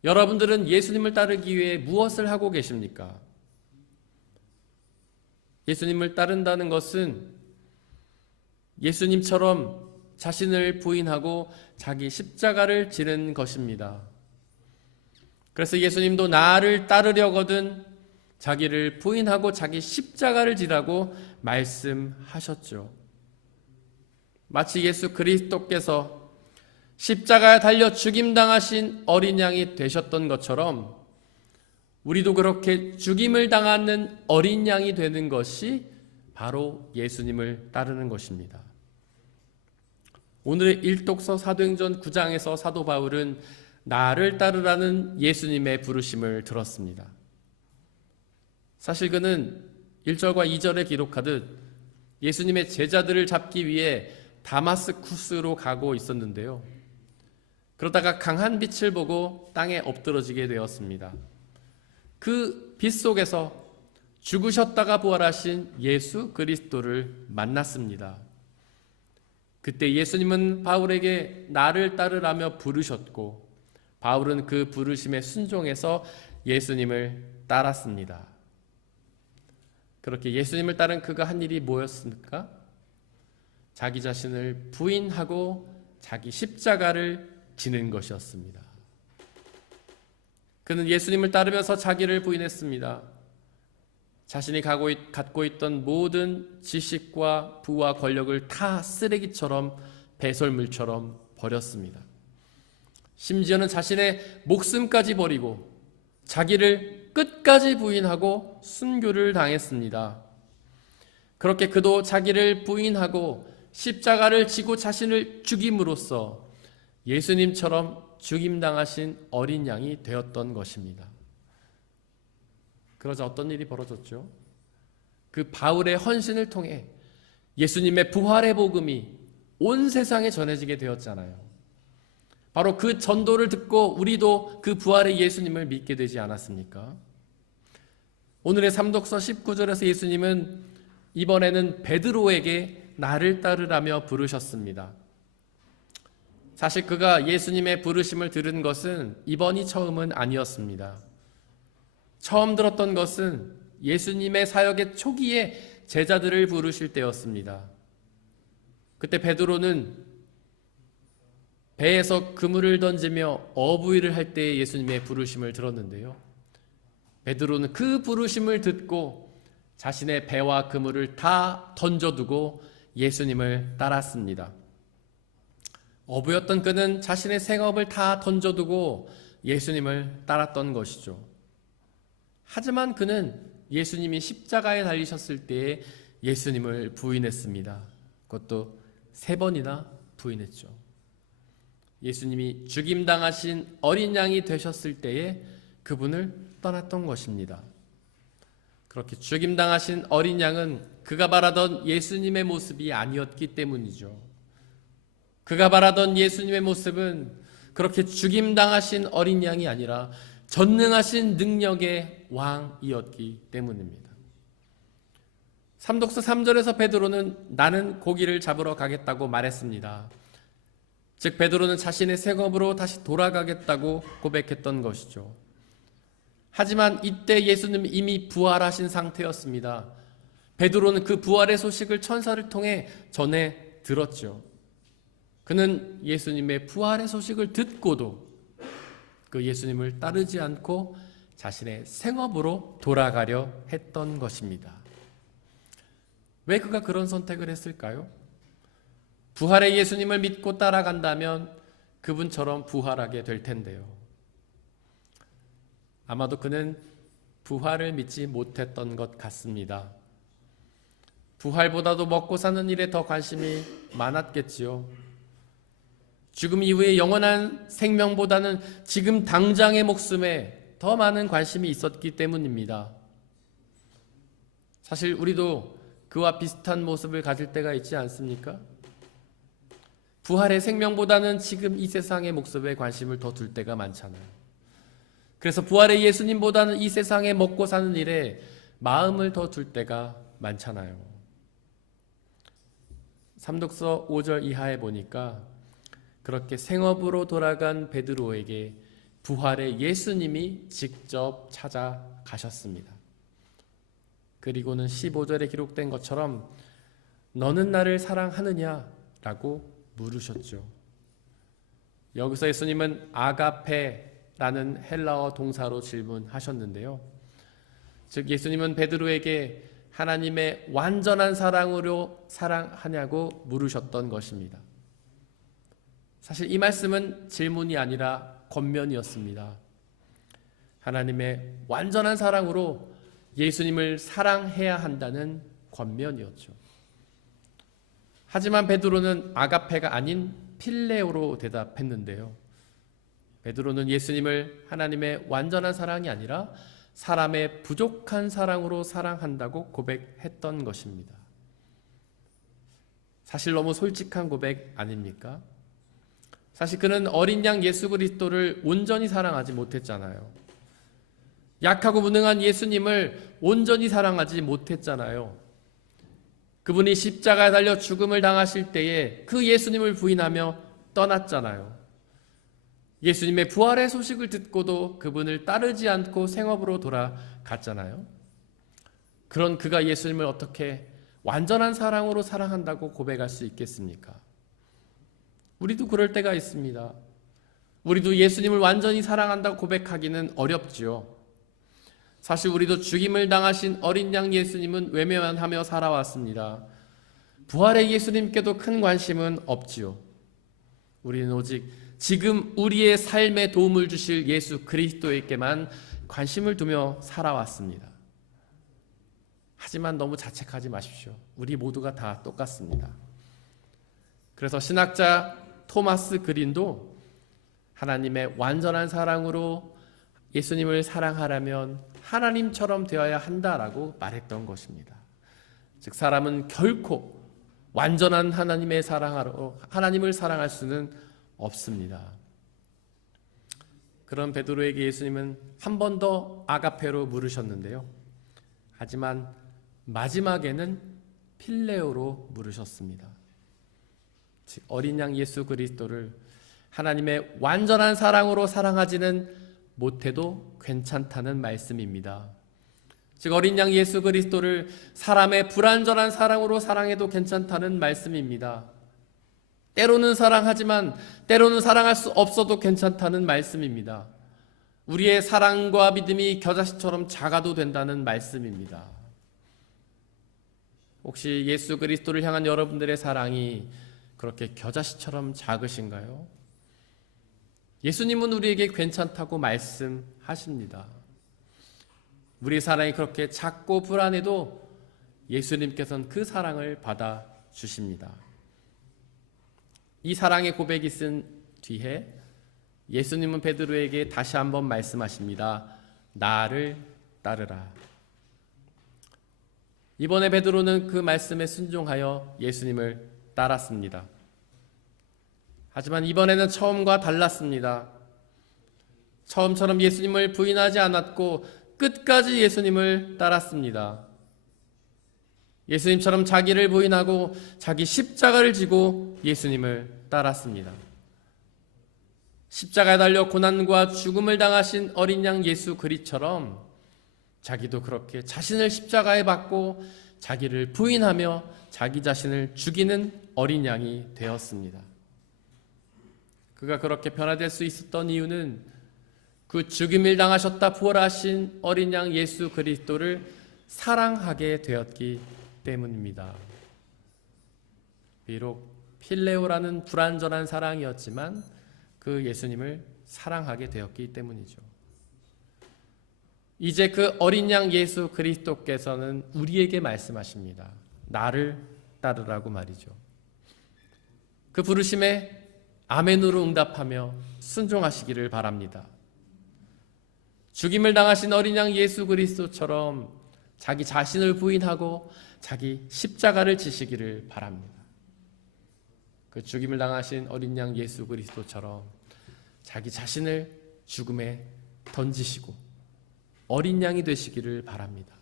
여러분들은 예수님을 따르기 위해 무엇을 하고 계십니까? 예수님을 따른다는 것은 예수님처럼 자신을 부인하고 자기 십자가를 지는 것입니다. 그래서 예수님도 나를 따르려거든 자기를 부인하고 자기 십자가를 지라고 말씀하셨죠. 마치 예수 그리스도께서 십자가에 달려 죽임당하신 어린 양이 되셨던 것처럼 우리도 그렇게 죽임을 당하는 어린 양이 되는 것이 바로 예수님을 따르는 것입니다. 오늘의 일독서 사도행전 9장에서 사도 바울은 나를 따르라는 예수님의 부르심을 들었습니다. 사실 그는 1절과 2절에 기록하듯 예수님의 제자들을 잡기 위해 다마스쿠스로 가고 있었는데요. 그러다가 강한 빛을 보고 땅에 엎드러지게 되었습니다. 그 빛 속에서 죽으셨다가 부활하신 예수 그리스도를 만났습니다. 그때 예수님은 바울에게 나를 따르라며 부르셨고 바울은 그 부르심에 순종해서 예수님을 따랐습니다. 그렇게 예수님을 따른 그가 한 일이 뭐였습니까? 자기 자신을 부인하고 자기 십자가를 지는 것이었습니다. 그는 예수님을 따르면서 자기를 부인했습니다. 자신이 갖고 있던 모든 지식과 부와 권력을 다 쓰레기처럼 배설물처럼 버렸습니다. 심지어는 자신의 목숨까지 버리고 자기를 끝까지 부인하고 순교를 당했습니다. 그렇게 그도 자기를 부인하고 십자가를 지고 자신을 죽임으로써 예수님처럼 죽임당하신 어린 양이 되었던 것입니다. 그러자 어떤 일이 벌어졌죠? 그 바울의 헌신을 통해 예수님의 부활의 복음이 온 세상에 전해지게 되었잖아요. 바로 그 전도를 듣고 우리도 그 부활의 예수님을 믿게 되지 않았습니까? 오늘의 삼독서 19절에서 예수님은 이번에는 베드로에게 나를 따르라며 부르셨습니다. 사실 그가 예수님의 부르심을 들은 것은 이번이 처음은 아니었습니다. 처음 들었던 것은 예수님의 사역의 초기에 제자들을 부르실 때였습니다. 그때 베드로는 배에서 그물을 던지며 어부일을 할 때 예수님의 부르심을 들었는데요. 베드로는 그 부르심을 듣고 자신의 배와 그물을 다 던져두고 예수님을 따랐습니다. 어부였던 그는 자신의 생업을 다 던져두고 예수님을 따랐던 것이죠. 하지만 그는 예수님이 십자가에 달리셨을 때에 예수님을 부인했습니다. 그것도 3번이나 부인했죠. 예수님이 죽임당하신 어린 양이 되셨을 때에 그분을 떠났던 것입니다. 그렇게 죽임당하신 어린 양은 그가 바라던 예수님의 모습이 아니었기 때문이죠. 그가 바라던 예수님의 모습은 그렇게 죽임당하신 어린 양이 아니라 전능하신 능력의 왕이었기 때문입니다. 삼독서 3절에서 베드로는 나는 고기를 잡으러 가겠다고 말했습니다. 즉 베드로는 자신의 생업으로 다시 돌아가겠다고 고백했던 것이죠. 하지만 이때 예수님은 이미 부활하신 상태였습니다. 베드로는 그 부활의 소식을 천사를 통해 전해 들었죠. 그는 예수님의 부활의 소식을 듣고도 그 예수님을 따르지 않고 자신의 생업으로 돌아가려 했던 것입니다. 왜 그가 그런 선택을 했을까요? 부활의 예수님을 믿고 따라간다면 그분처럼 부활하게 될 텐데요. 아마도 그는 부활을 믿지 못했던 것 같습니다. 부활보다도 먹고 사는 일에 더 관심이 많았겠지요. 죽음 이후의 영원한 생명보다는 지금 당장의 목숨에 더 많은 관심이 있었기 때문입니다. 사실 우리도 그와 비슷한 모습을 가질 때가 있지 않습니까? 부활의 생명보다는 지금 이 세상의 목숨에 관심을 더 둘 때가 많잖아요. 그래서 부활의 예수님보다는 이 세상에 먹고 사는 일에 마음을 더 둘 때가 많잖아요. 삼독서 5절 이하에 보니까 그렇게 생업으로 돌아간 베드로에게 부활의 예수님이 직접 찾아가셨습니다. 그리고는 15절에 기록된 것처럼 너는 나를 사랑하느냐? 라고 물으셨죠. 여기서 예수님은 아가페라는 헬라어 동사로 질문하셨는데요. 즉 예수님은 베드로에게 하나님의 완전한 사랑으로 사랑하냐고 물으셨던 것입니다. 사실 이 말씀은 질문이 아니라 권면이었습니다. 하나님의 완전한 사랑으로 예수님을 사랑해야 한다는 권면이었죠. 하지만 베드로는 아가페가 아닌 필레오로 대답했는데요. 베드로는 예수님을 하나님의 완전한 사랑이 아니라 사람의 부족한 사랑으로 사랑한다고 고백했던 것입니다. 사실 너무 솔직한 고백 아닙니까? 사실 그는 어린 양 예수 그리스도를 온전히 사랑하지 못했잖아요. 약하고 무능한 예수님을 온전히 사랑하지 못했잖아요. 그분이 십자가에 달려 죽음을 당하실 때에 그 예수님을 부인하며 떠났잖아요. 예수님의 부활의 소식을 듣고도 그분을 따르지 않고 생업으로 돌아갔잖아요. 그런 그가 예수님을 어떻게 완전한 사랑으로 사랑한다고 고백할 수 있겠습니까? 우리도 그럴 때가 있습니다. 우리도 예수님을 완전히 사랑한다고 고백하기는 어렵지요. 사실 우리도 죽임을 당하신 어린 양 예수님은 외면하며 살아왔습니다. 부활의 예수님께도 큰 관심은 없지요. 우리는 오직 지금 우리의 삶에 도움을 주실 예수 그리스도에게만 관심을 두며 살아왔습니다. 하지만 너무 자책하지 마십시오. 우리 모두가 다 똑같습니다. 그래서 신학자 토마스 그린도 하나님의 완전한 사랑으로 예수님을 사랑하려면 하나님처럼 되어야 한다라고 말했던 것입니다. 즉 사람은 결코 완전한 하나님을 사랑할 수는 없습니다. 그런 베드로에게 예수님은 한 번 더 아가페로 물으셨는데요. 하지만 마지막에는 필레오로 물으셨습니다. 즉 어린 양 예수 그리스도를 하나님의 완전한 사랑으로 사랑하지는 못해도 괜찮다는 말씀입니다. 즉 어린 양 예수 그리스도를 사람의 불완전한 사랑으로 사랑해도 괜찮다는 말씀입니다. 때로는 사랑하지만 때로는 사랑할 수 없어도 괜찮다는 말씀입니다. 우리의 사랑과 믿음이 겨자씨처럼 작아도 된다는 말씀입니다. 혹시 예수 그리스도를 향한 여러분들의 사랑이 그렇게 겨자씨처럼 작으신가요? 예수님은 우리에게 괜찮다고 말씀하십니다. 우리의 사랑이 그렇게 작고 불안해도 예수님께서는 그 사랑을 받아주십니다. 이 사랑의 고백이 쓴 뒤에 예수님은 베드로에게 다시 한번 말씀하십니다. 나를 따르라. 이번에 베드로는 그 말씀에 순종하여 예수님을 따랐습니다. 하지만 이번에는 처음과 달랐습니다. 처음처럼 예수님을 부인하지 않았고 끝까지 예수님을 따랐습니다. 예수님처럼 자기를 부인하고 자기 십자가를 지고 예수님을 따랐습니다. 십자가에 달려 고난과 죽음을 당하신 어린 양 예수 그리스도처럼 자기도 그렇게 자신을 십자가에 박고 자기를 부인하며 자기 자신을 죽이는 어린 양이 되었습니다. 그가 그렇게 변화될 수 있었던 이유는 그 죽임을 당하셨다 부활하신 어린 양 예수 그리스도를 사랑하게 되었기 때문입니다. 비록 필레오라는 불완전한 사랑이었지만 그 예수님을 사랑하게 되었기 때문이죠. 이제 그 어린 양 예수 그리스도께서는 우리에게 말씀하십니다. 나를 따르라고 말이죠. 그 부르심에 아멘으로 응답하며 순종하시기를 바랍니다. 죽임을 당하신 어린 양 예수 그리스도처럼 자기 자신을 부인하고 자기 십자가를 지시기를 바랍니다. 그 죽임을 당하신 어린 양 예수 그리스도처럼 자기 자신을 죽음에 던지시고 어린 양이 되시기를 바랍니다.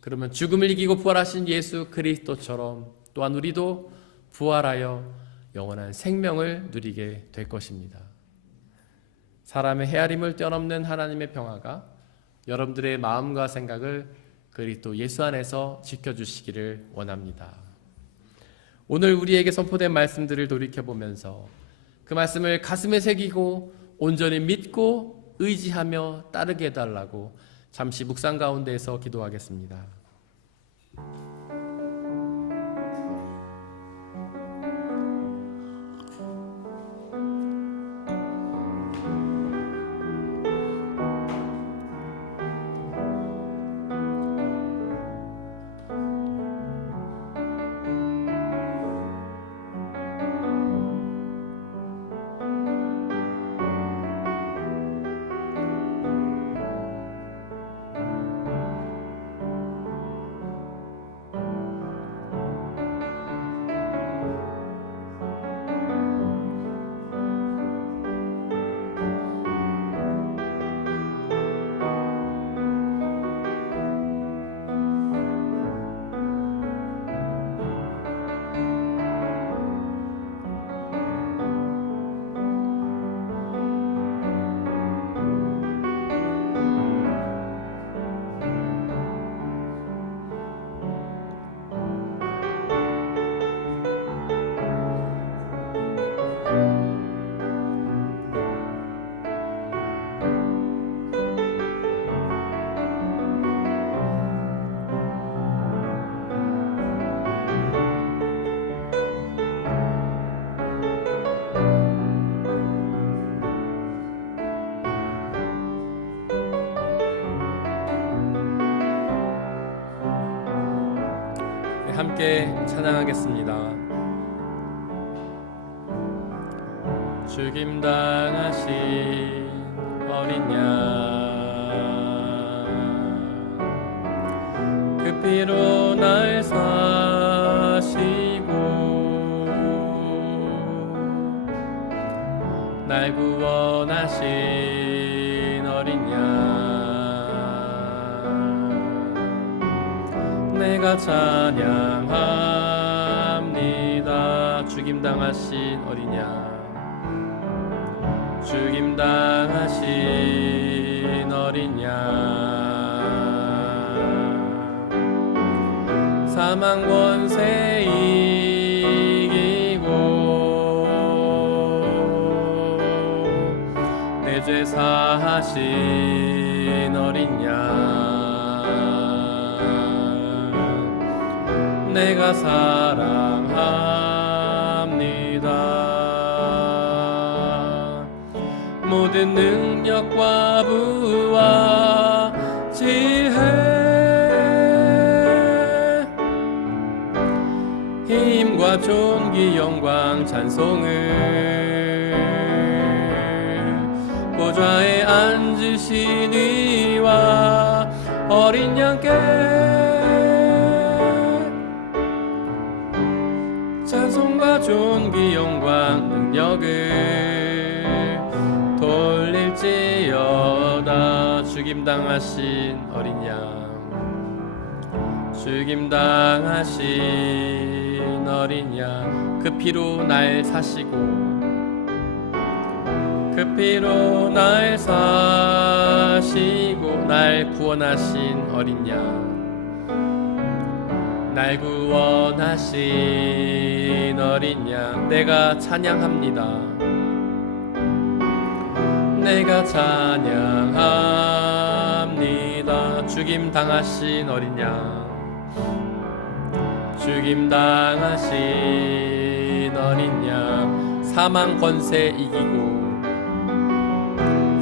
그러면 죽음을 이기고 부활하신 예수 그리스도처럼 또한 우리도 부활하여 영원한 생명을 누리게 될 것입니다. 사람의 헤아림을 뛰어넘는 하나님의 평화가 여러분들의 마음과 생각을 그리스도 예수 안에서 지켜주시기를 원합니다. 오늘 우리에게 선포된 말씀들을 돌이켜보면서 그 말씀을 가슴에 새기고 온전히 믿고 의지하며 따르게 해달라고 잠시 묵상 가운데에서 기도하겠습니다. 함께 찬양하겠습니다. 죽임당하신 어린 양, 그 피로 날 사시고 날 구원하신 어린 양, 내가 찬양합니다. 죽임당하신 어린 양, 죽임당하신 어린 양, 사망 권세 이기고 내 죄 사하신 어린 양, 내가 사랑합니다. 모든 능력과 부와 지혜, 힘과 존귀 영광 찬송을 보좌에 앉으신 이와 어린 양께 찬송과 존귀 영광 능력을 돌릴지어다. 죽임당하신 어린 양, 죽임당하신 어린 양, 그 피로 날 사시고 그 피로 날 사시고 날 구원하신 어린 양, 날 구원하신 어린 양, 내가 찬양합니다. 내가 찬양합니다. 죽임당하신 어린 양, 죽임당하신 어린 양, 사망 권세 이기고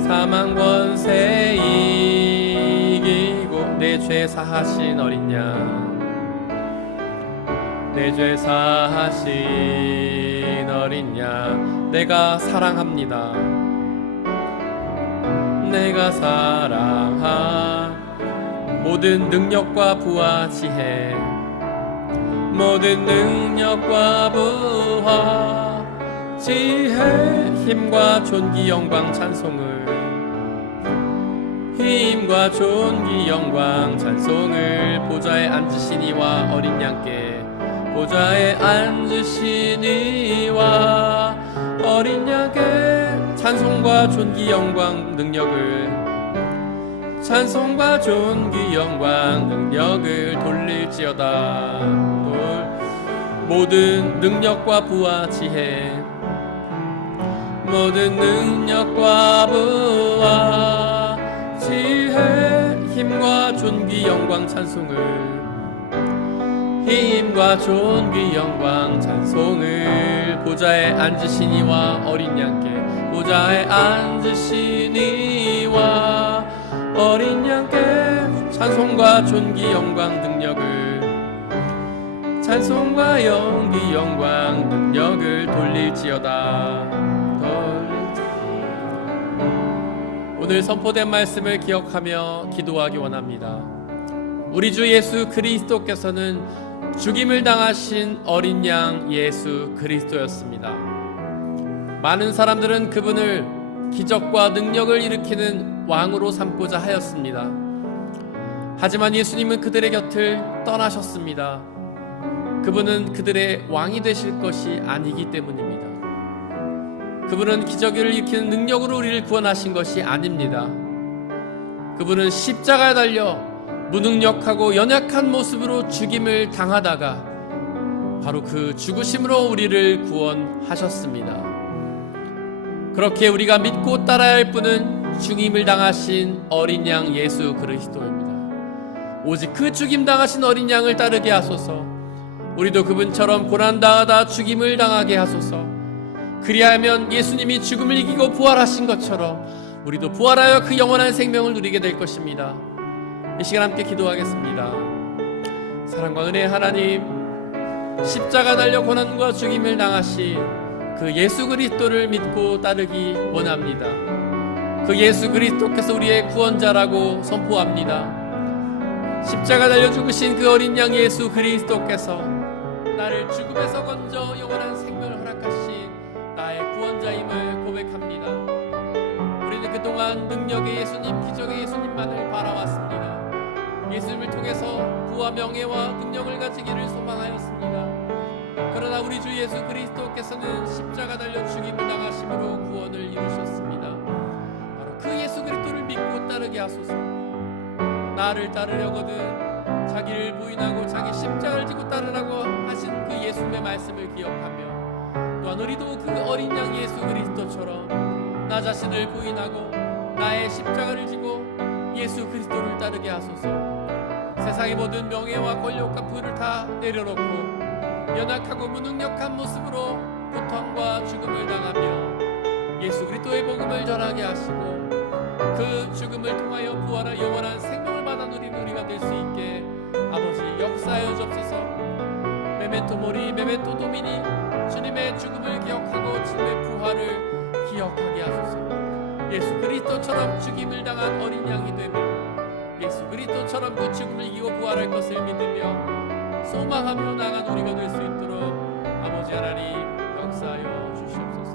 사망 권세 이기고 내 죄 사하신 어린 양, 내 죄 사하신 어린 양, 내가 사랑합니다. 내가 사랑하 모든 능력과 부와 지혜, 모든 능력과 부와 지혜, 힘과 존귀 영광 찬송을, 힘과 존귀 영광 찬송을 보좌에 앉으신 이와 어린 양께, 보좌에 앉으신 이와 어린 양께 찬송과 존귀 영광 능력을, 찬송과 존귀 영광 능력을 돌릴지어다. 모든 능력과 부와 지혜, 모든 능력과 부와 지혜, 힘과 존귀 영광 찬송을, 힘과 존귀 영광 찬송을 보좌에 앉으신 이와 어린 양께, 보좌에 앉으신 이와 어린 양께 찬송과 존귀 영광 능력을, 찬송과 영기 영광 능력을 돌릴지어다. 오늘 선포된 말씀을 기억하며 기도하기 원합니다. 우리 주 예수 그리스도께서는 죽임을 당하신 어린 양 예수 그리스도였습니다. 많은 사람들은 그분을 기적과 능력을 일으키는 왕으로 삼고자 하였습니다. 하지만 예수님은 그들의 곁을 떠나셨습니다. 그분은 그들의 왕이 되실 것이 아니기 때문입니다. 그분은 기적을 일으키는 능력으로 우리를 구원하신 것이 아닙니다. 그분은 십자가에 달려 무능력하고 연약한 모습으로 죽임을 당하다가 바로 그 죽으심으로 우리를 구원하셨습니다. 그렇게 우리가 믿고 따라야 할 분은 죽임을 당하신 어린 양 예수 그리스도입니다. 오직 그 죽임 당하신 어린 양을 따르게 하소서. 우리도 그분처럼 고난당하다 죽임을 당하게 하소서. 그리하면 예수님이 죽음을 이기고 부활하신 것처럼 우리도 부활하여 그 영원한 생명을 누리게 될 것입니다. 이 시간 함께 기도하겠습니다. 사랑과 은혜의 하나님, 십자가 달려 고난과 죽임을 당하신 그 예수 그리스도를 믿고 따르기 원합니다. 그 예수 그리스도께서 우리의 구원자라고 선포합니다. 십자가 달려 죽으신 그 어린 양 예수 그리스도께서 나를 죽음에서 건져 영원한 생명을 허락하신 나의 구원자임을 고백합니다. 우리는 그동안 능력의 예수님, 기적의 예수님만을 바라왔습니다. 예수님을 통해서 부와 명예와 능력을 가지기를 소망하였습니다. 그러나 우리 주 예수 그리스도께서는 십자가 달려 죽임을 당하심으로 구원을 이루셨습니다. 바로 그 예수 그리스도를 믿고 따르게 하소서. 나를 따르려거든 자기를 부인하고 자기 십자가를 지고 따르라고 하신 그 예수님의 말씀을 기억하며 또한 우리도 그 어린 양 예수 그리스도처럼 나 자신을 부인하고 나의 십자가를 지고 예수 그리스도를 따르게 하소서. 세상의 모든 명예와 권력과 부를 다 내려놓고 연약하고 무능력한 모습으로 고통과 죽음을 당하며 예수 그리스도의 복음을 전하게 하시고 그 죽음을 통하여 부활한 영원한 생명을 받아 누리는 우리가 될 수 있게 아버지 역사하여 주옵소서. 메멘토 모리 메멘토 도미니, 주님의 죽음을 기억하고 주님의 부활을 기억하게 하소서. 예수 그리스도처럼 죽임을 당한 어린 양이 되며 예수 그리스도처럼 그 죽음을 이기고 부활할 것을 믿으며 소망하며 나간 우리가 될 수 있도록 아버지 하나님 역사하여 주시옵소서.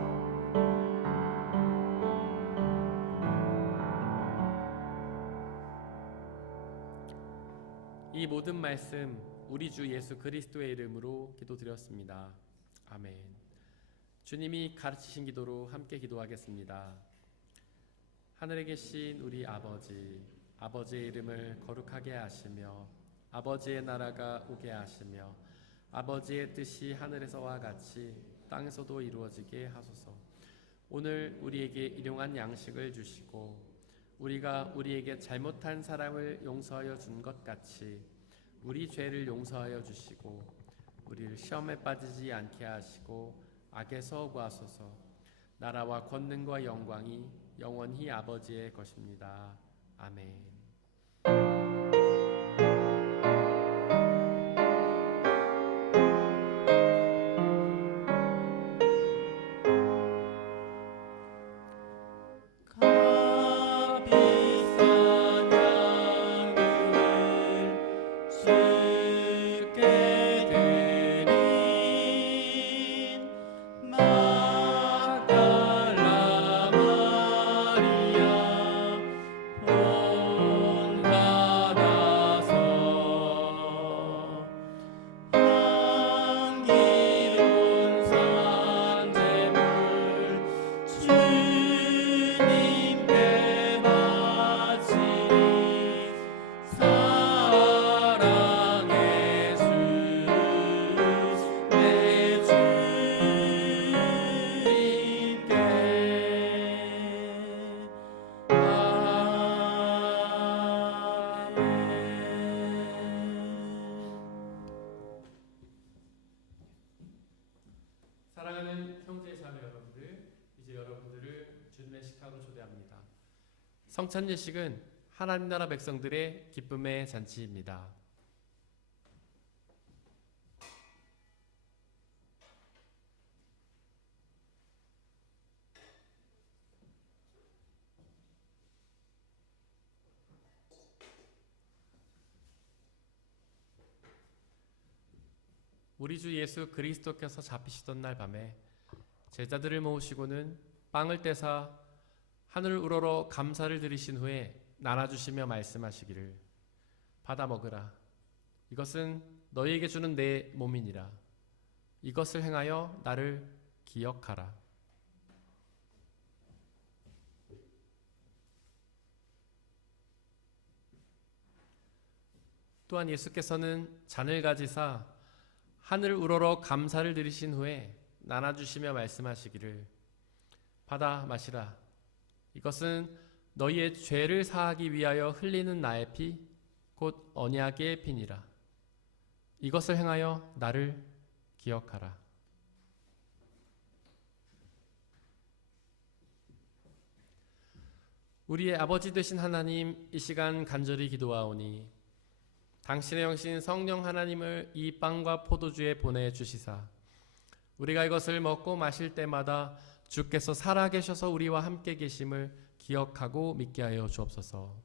이 모든 말씀 우리 주 예수 그리스도의 이름으로 기도드렸습니다. 아멘. 주님이 가르치신 기도로 함께 기도하겠습니다. 하늘에 계신 우리 아버지, 아버지의 이름을 거룩하게 하시며 아버지의 나라가 오게 하시며 아버지의 뜻이 하늘에서와 같이 땅에서도 이루어지게 하소서. 오늘 우리에게 일용할 양식을 주시고 우리가 우리에게 잘못한 사람을 용서하여 준 것 같이 우리 죄를 용서하여 주시고 우리를 시험에 빠지지 않게 하시고 악에서 구하소서. 나라와 권능과 영광이 영원히 아버지의 것입니다. 아멘. 사랑하는 형제 자매 여러분들, 이제 여러분들을 주님의 식탁으로 초대합니다. 성찬 예식은 하나님 나라 백성들의 기쁨의 잔치입니다. 우리 주 예수 그리스도께서 잡히시던 날 밤에 제자들을 모으시고는 빵을 떼사 하늘 우러러 감사를 드리신 후에 나눠주시며 말씀하시기를 받아 먹으라. 이것은 너희에게 주는 내 몸이니라. 이것을 행하여 나를 기억하라. 또한 예수께서는 잔을 가지사 하늘 우러러 감사를 드리신 후에 나눠주시며 말씀하시기를 받아 마시라. 이것은 너희의 죄를 사하기 위하여 흘리는 나의 피 곧 언약의 피니라. 이것을 행하여 나를 기억하라. 우리의 아버지 되신 하나님, 이 시간 간절히 기도하오니 당신의 영신 성령 하나님을 이 빵과 포도주에 보내주시사 우리가 이것을 먹고 마실 때마다 주께서 살아계셔서 우리와 함께 계심을 기억하고 믿게 하여 주옵소서.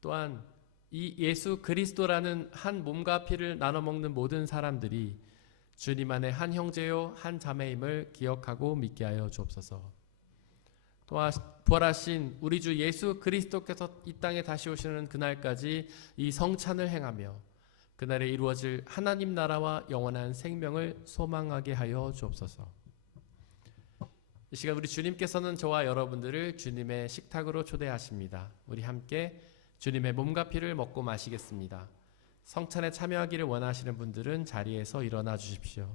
또한 이 예수 그리스도라는 한 몸과 피를 나눠 먹는 모든 사람들이 주님 안에 한 형제요 한 자매임을 기억하고 믿게 하여 주옵소서. 또한 부활하신 우리 주 예수 그리스도께서 이 땅에 다시 오시는 그날까지 이 성찬을 행하며 그날에 이루어질 하나님 나라와 영원한 생명을 소망하게 하여 주옵소서. 이 시간 우리 주님께서는 저와 여러분들을 주님의 식탁으로 초대하십니다. 우리 함께 주님의 몸과 피를 먹고 마시겠습니다. 성찬에 참여하기를 원하시는 분들은 자리에서 일어나 주십시오.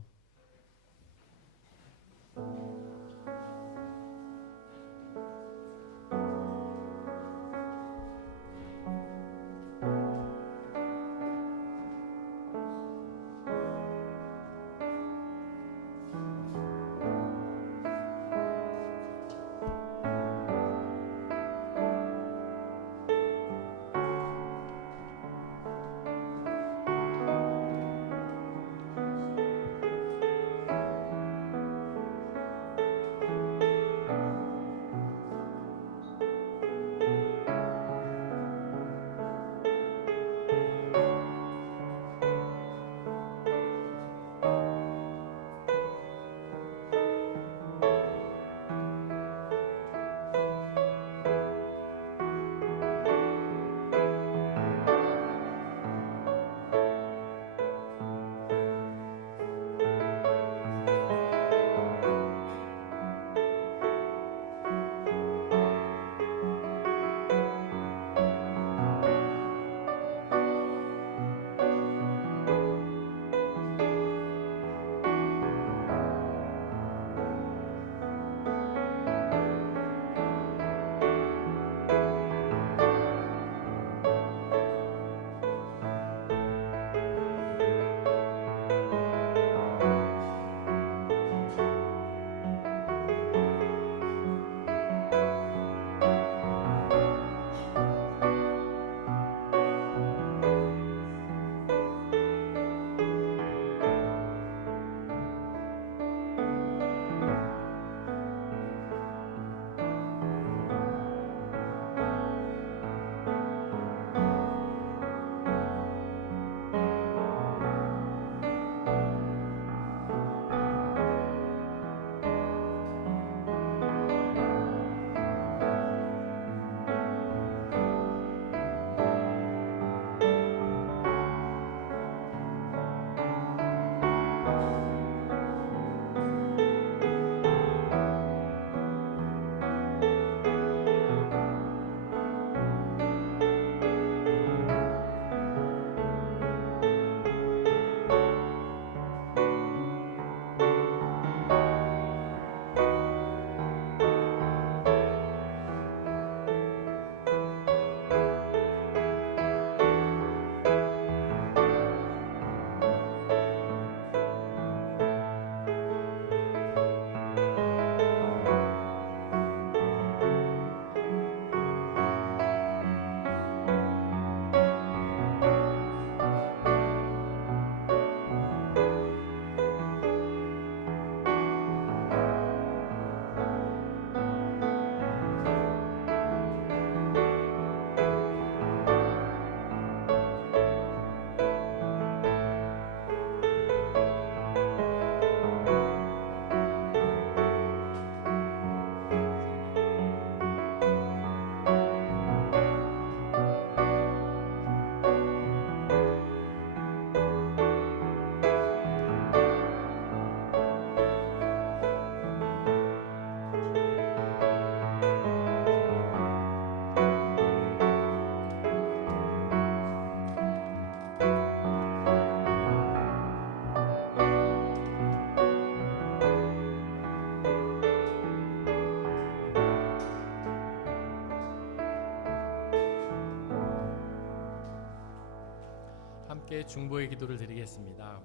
함께 중보의 기도를 드리겠습니다.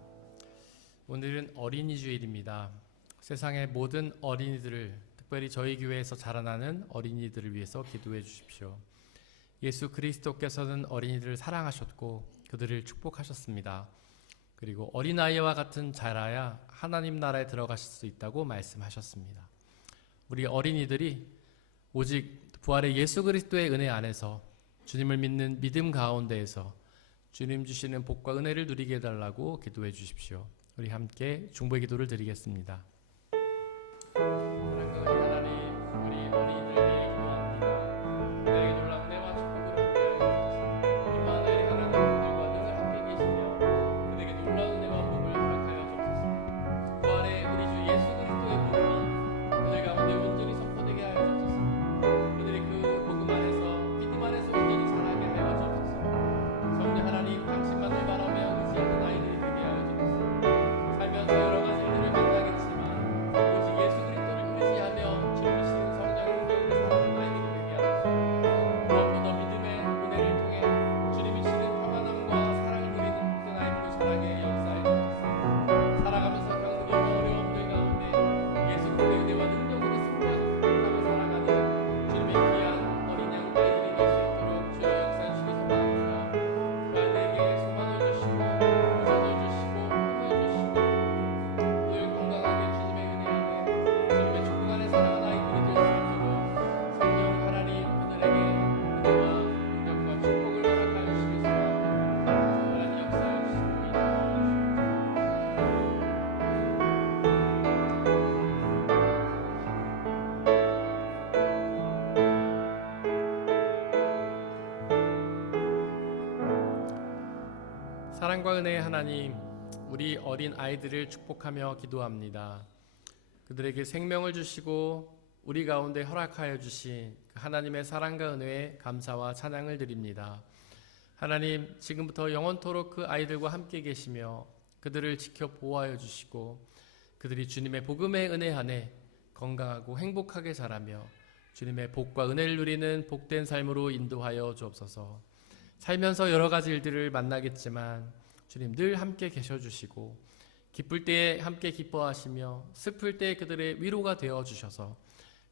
오늘은 어린이 주일입니다. 세상의 모든 어린이들을, 특별히 저희 교회에서 자라나는 어린이들을 위해서 기도해 주십시오. 예수 그리스도께서는 어린이들을 사랑하셨고 그들을 축복하셨습니다. 그리고 어린아이와 같은 자라야 하나님 나라에 들어가실 수 있다고 말씀하셨습니다. 우리 어린이들이 오직 부활의 예수 그리스도의 은혜 안에서 주님을 믿는 믿음 가운데에서 주님 주시는 복과 은혜를 누리게 해달라고 기도해 주십시오. 우리 함께 중보의 기도를 드리겠습니다. 사랑과 은혜 하나님, 우리 어린이들 위해 기도합니다. 그들에게 놀라운 은혜와 축복을 함께하여 주옵소서. 임마누엘 하나님, 그들과 늘 함께 계시며 그들에게 놀라운 은혜와 복을 허락하여 주옵소서. 부활의 우리 주 예수 그리스도의 복이 그들 가운데 온전히 선포되게 하여 주옵소서. 그들이 그 복음 안에서 믿음 안에서 온전히 자라게 하여 주옵소서. 성령 하나님, 당신만을 바라며 의지하는 아이들이 되게 하여 주옵소서. 살면서 여러 가지 일들을 만나겠지만 오직 예수 그리스도를 의지하며 주님이 주신 성령의 능력으로 살아가는 아이들이 되게 하소서. 무엇보다 믿음의 은혜를 통해 주님이 주시는 평안함과 사랑을 누리는 복된 아이들로 자라게 역사해 주옵소서. 살아가면서 겪는 여러 어려움들 가운데 예수 그리스도의 은혜와 능력으로 승리하고 살아가는 주님의 귀한 어린 양 아이들이 될 수 있도록 주여 역사해 주시기 소망합니다. 그 아이들에게 소망을 주시고 우선을 주시고 힘을 주시고 늘 건강하게 주님의 은혜 안에 주님의 축복 안에 살아가는 아이들이 될 수 있도록 성령 하나님 그들에게 은혜와 능력과 축복을 허락하여 주시기 소망합니다. 하나님 역사해 주시고 사랑과 은혜의 하나님, 우리 어린 아이들을 축복하며 기도합니다. 그들에게 생명을 주시고 우리 가운데 허락하여 주신 그 하나님의 사랑과 은혜에 감사와 찬양을 드립니다. 하나님, 지금부터 영원토록 그 아이들과 함께 계시며 그들을 지켜 보호하여 주시고 그들이 주님의 복음의 은혜 안에 건강하고 행복하게 자라며 주님의 복과 은혜를 누리는 복된 삶으로 인도하여 주옵소서. 살면서 여러 가지 일들을 만나겠지만 주님 늘 함께 계셔 주시고 기쁠 때에 함께 기뻐하시며 슬플 때에 그들의 위로가 되어 주셔서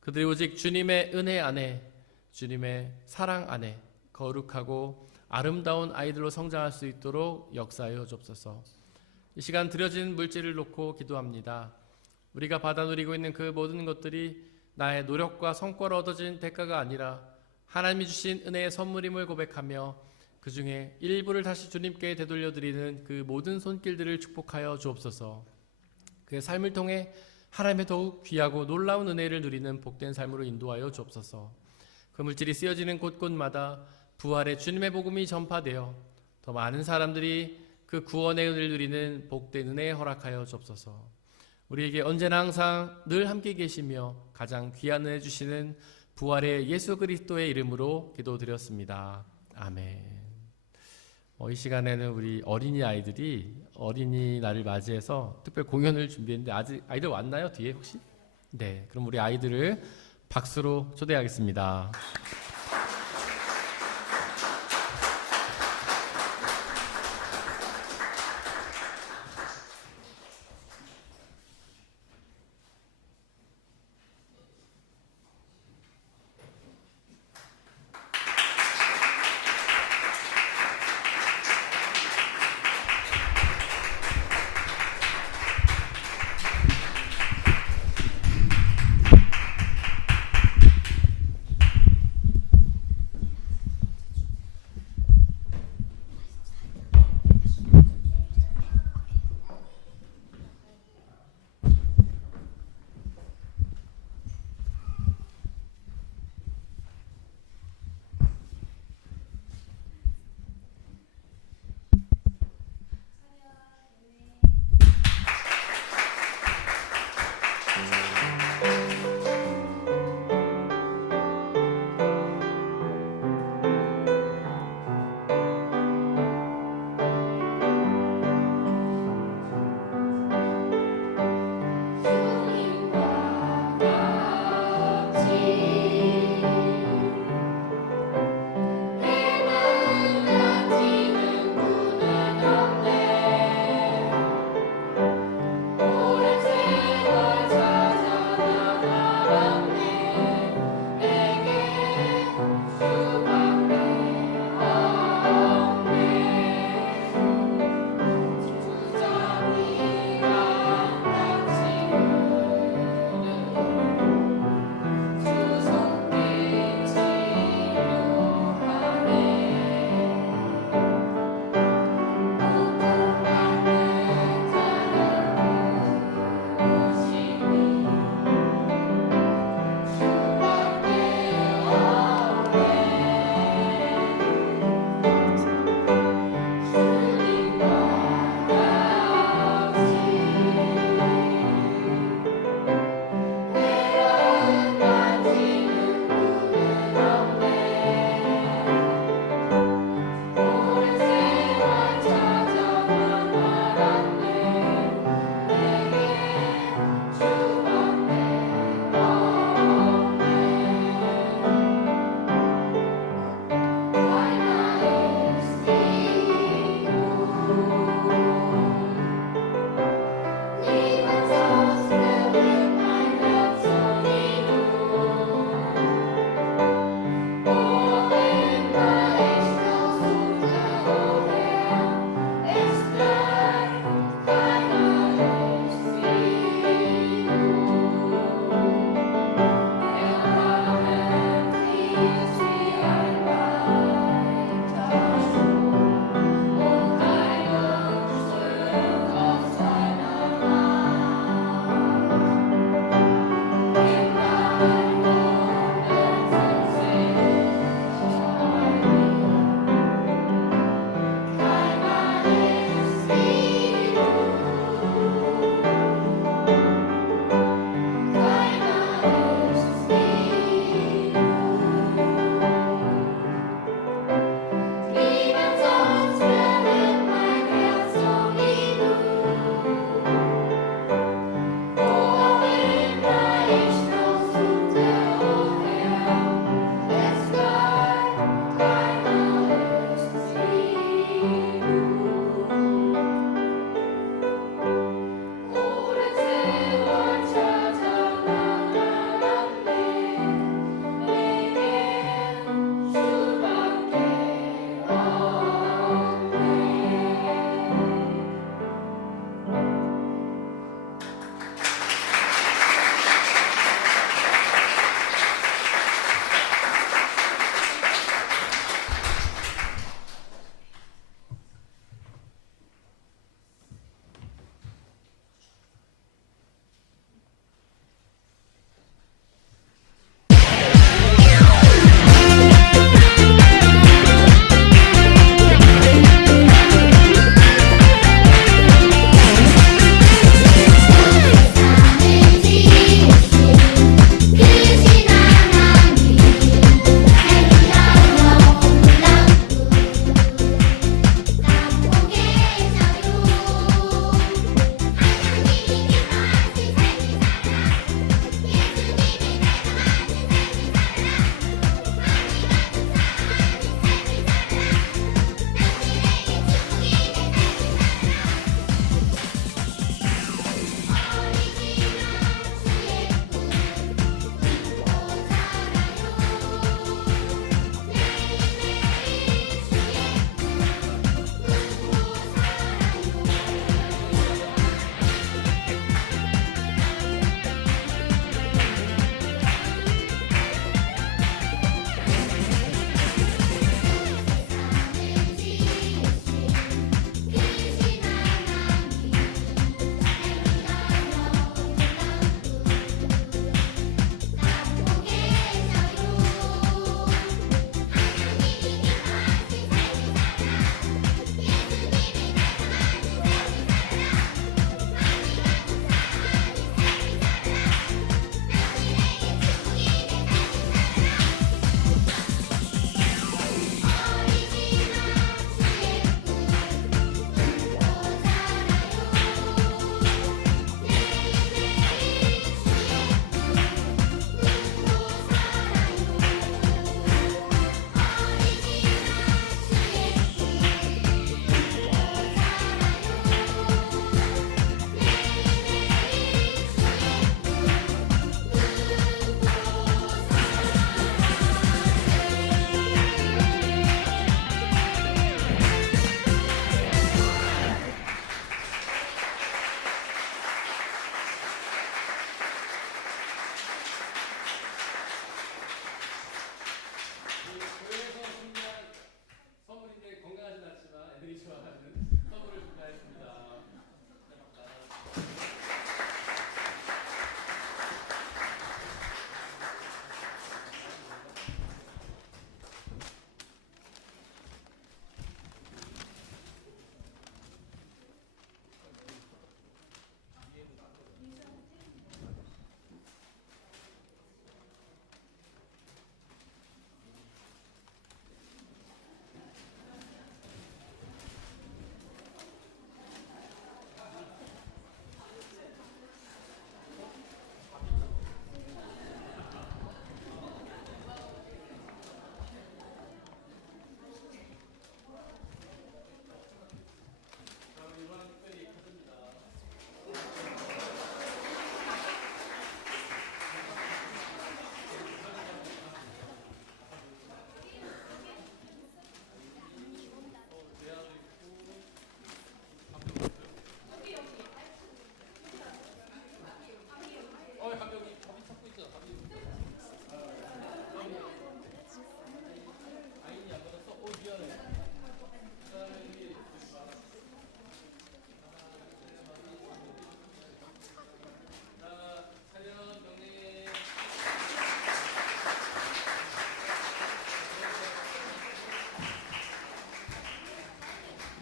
그들이 오직 주님의 은혜 안에 주님의 사랑 안에 거룩하고 아름다운 아이들로 성장할 수 있도록 역사하여 주옵소서. 이 시간 드려진 물질을 놓고 기도합니다. 우리가 받아 누리고 있는 그 모든 것들이 나의 노력과 성과로 얻어진 대가가 아니라 하나님이 주신 은혜의 선물임을 고백하며 그 중에 일부를 다시 주님께 되돌려 드리는 그 모든 손길들을 축복하여 주옵소서. 그의 삶을 통해 하나님의 더욱 귀하고 놀라운 은혜를 누리는 복된 삶으로 인도하여 주옵소서. 그 물질이 쓰여지는 곳곳마다 부활의 주님의 복음이 전파되어 더 많은 사람들이 그 구원의 은혜를 누리는 복된 은혜에 허락하여 주옵소서. 우리에게 언제나 항상 늘 함께 계시며 가장 귀한 은혜 주시는 부활의 예수 그리스도의 이름으로 기도드렸습니다. 아멘. 이 시간에는 우리 어린이 아이들이 어린이날을 맞이해서 특별 공연을 준비했는데 아직 아이들 왔나요? 뒤에 혹시? 네, 그럼 우리 아이들을 박수로 초대하겠습니다.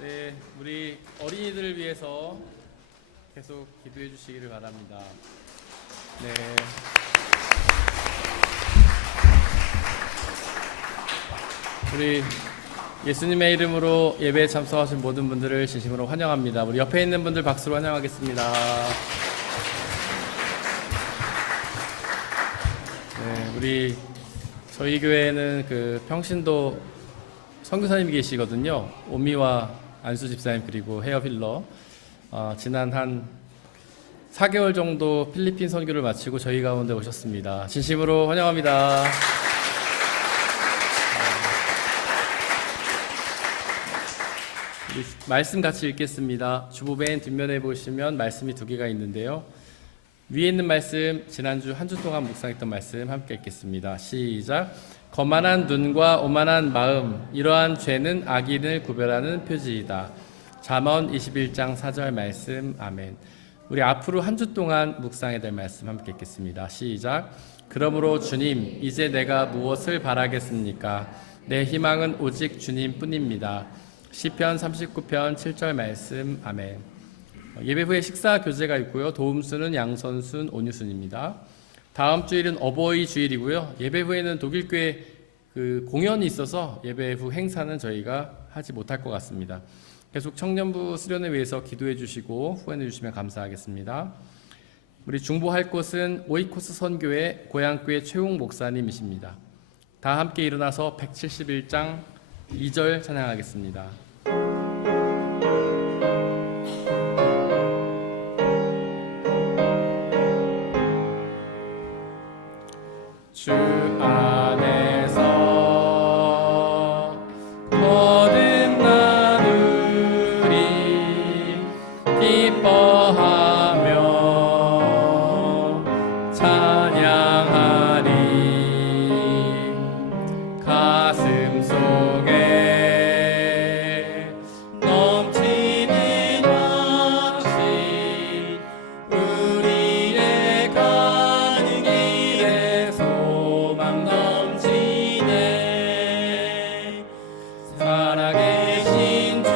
네, 우리 어린이들을 위해서 계속 기도해 주시기를 바랍니다. 네. 우리 예수님의 이름으로 예배에 참석하신 모든 분들을 진심으로 환영합니다. 우리 옆에 있는 분들 박수로 환영하겠습니다. 네, 우리 저희 교회에는 그 평신도 선교사님이 계시거든요. 오미와 안수 집사님 그리고 헤어 힐러. 지난 한 4개월 정도 필리핀 선교를 마치고 저희 가운데 오셨습니다. 진심으로 환영합니다. 우리 말씀 같이 읽겠습니다. 주보맨 뒷면에 보시면 말씀이 2개가 있는데요. 위에 있는 말씀, 지난주 한 주 동안 묵상했던 말씀 함께 읽겠습니다. 시작. 거만한 눈과 오만한 마음, 이러한 죄는 악인을 구별하는 표지이다. 잠언 21장 4절 말씀. 아멘. 우리 앞으로 한 주 동안 묵상해야 될 말씀 함께 읽겠습니다. 시작. 그러므로 주님, 이제 내가 무엇을 바라겠습니까? 내 희망은 오직 주님뿐입니다. 시편 39편 7절 말씀. 아멘. 예배 후에 식사 교제가 있고요. 도움순은 양선순, 온유순입니다. 다음 주일은 어버이 주일이고요. 예배 후에는 독일교회 그 공연이 있어서 예배 후 행사는 저희가 하지 못할 것 같습니다. 계속 청년부 수련을 위해서 기도해 주시고 후원해 주시면 감사하겠습니다. 우리 중보할 곳은 오이코스 선교회 고향교회 최웅 목사님이십니다. 다 함께 일어나서 171장 2절 찬양하겠습니다. 주 안에서 거듭나누리 기뻐하며 찬양하리 가슴 속에 넘치는 확신 우리의 가는 길에 소망 넘치네 살아계신 주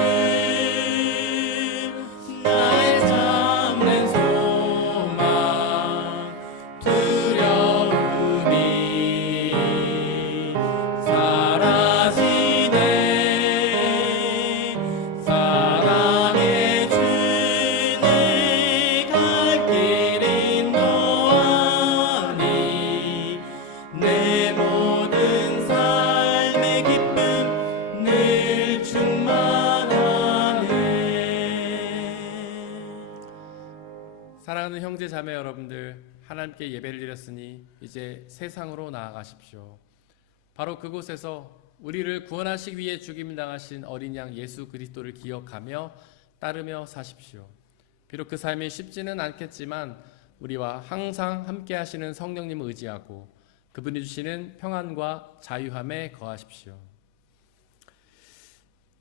나의 참는 소망 두려움이 사라지네 사랑의 주는 갈 길인 너아니 내 모든 삶의 기쁨 늘 충만하네. 사랑하는 형제 자매 여러분들, 하나님께 예배를 드렸으니 이제 세상으로 나아가십시오. 바로 그곳에서 우리를 구원하시기 위해 죽임 당하신 어린 양 예수 그리스도를 기억하며 따르며 사십시오. 비록 그 삶이 쉽지는 않겠지만 우리와 항상 함께 하시는 성령님을 의지하고 그분이 주시는 평안과 자유함에 거하십시오.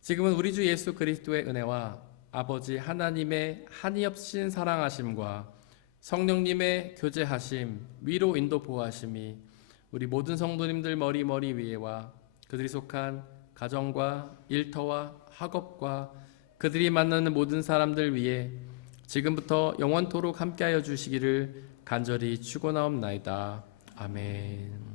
지금은 우리 주 예수 그리스도의 은혜와 아버지 하나님의 한이없인 사랑하심과 성령님의 교제하심, 위로 인도 보호하심이 우리 모든 성도님들 머리 위에와 그들이 속한 가정과 일터와 학업과 그들이 만나는 모든 사람들 위에 지금부터 영원토록 함께하여 주시기를 간절히 축원하옵나이다. 아멘.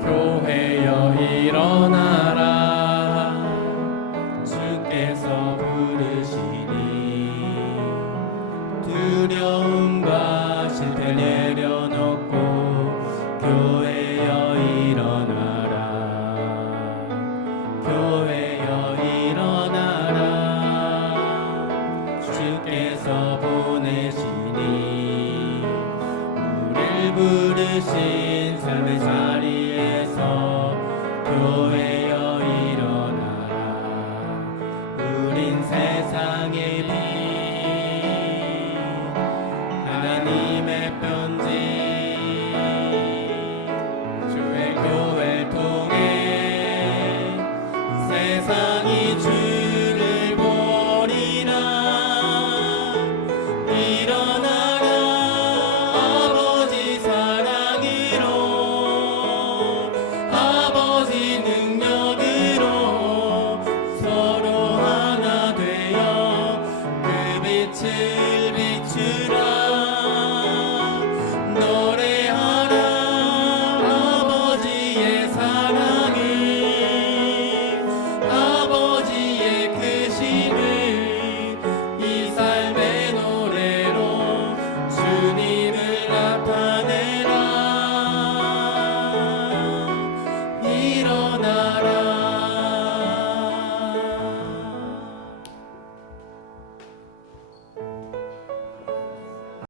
교회여 일어나라 주께서 부르시니 두려움과 실패 내려놓고 교회여 일어나라 교회여 일어나라 주께서 보내시니 우릴 부르신 삶의 자리에서 교회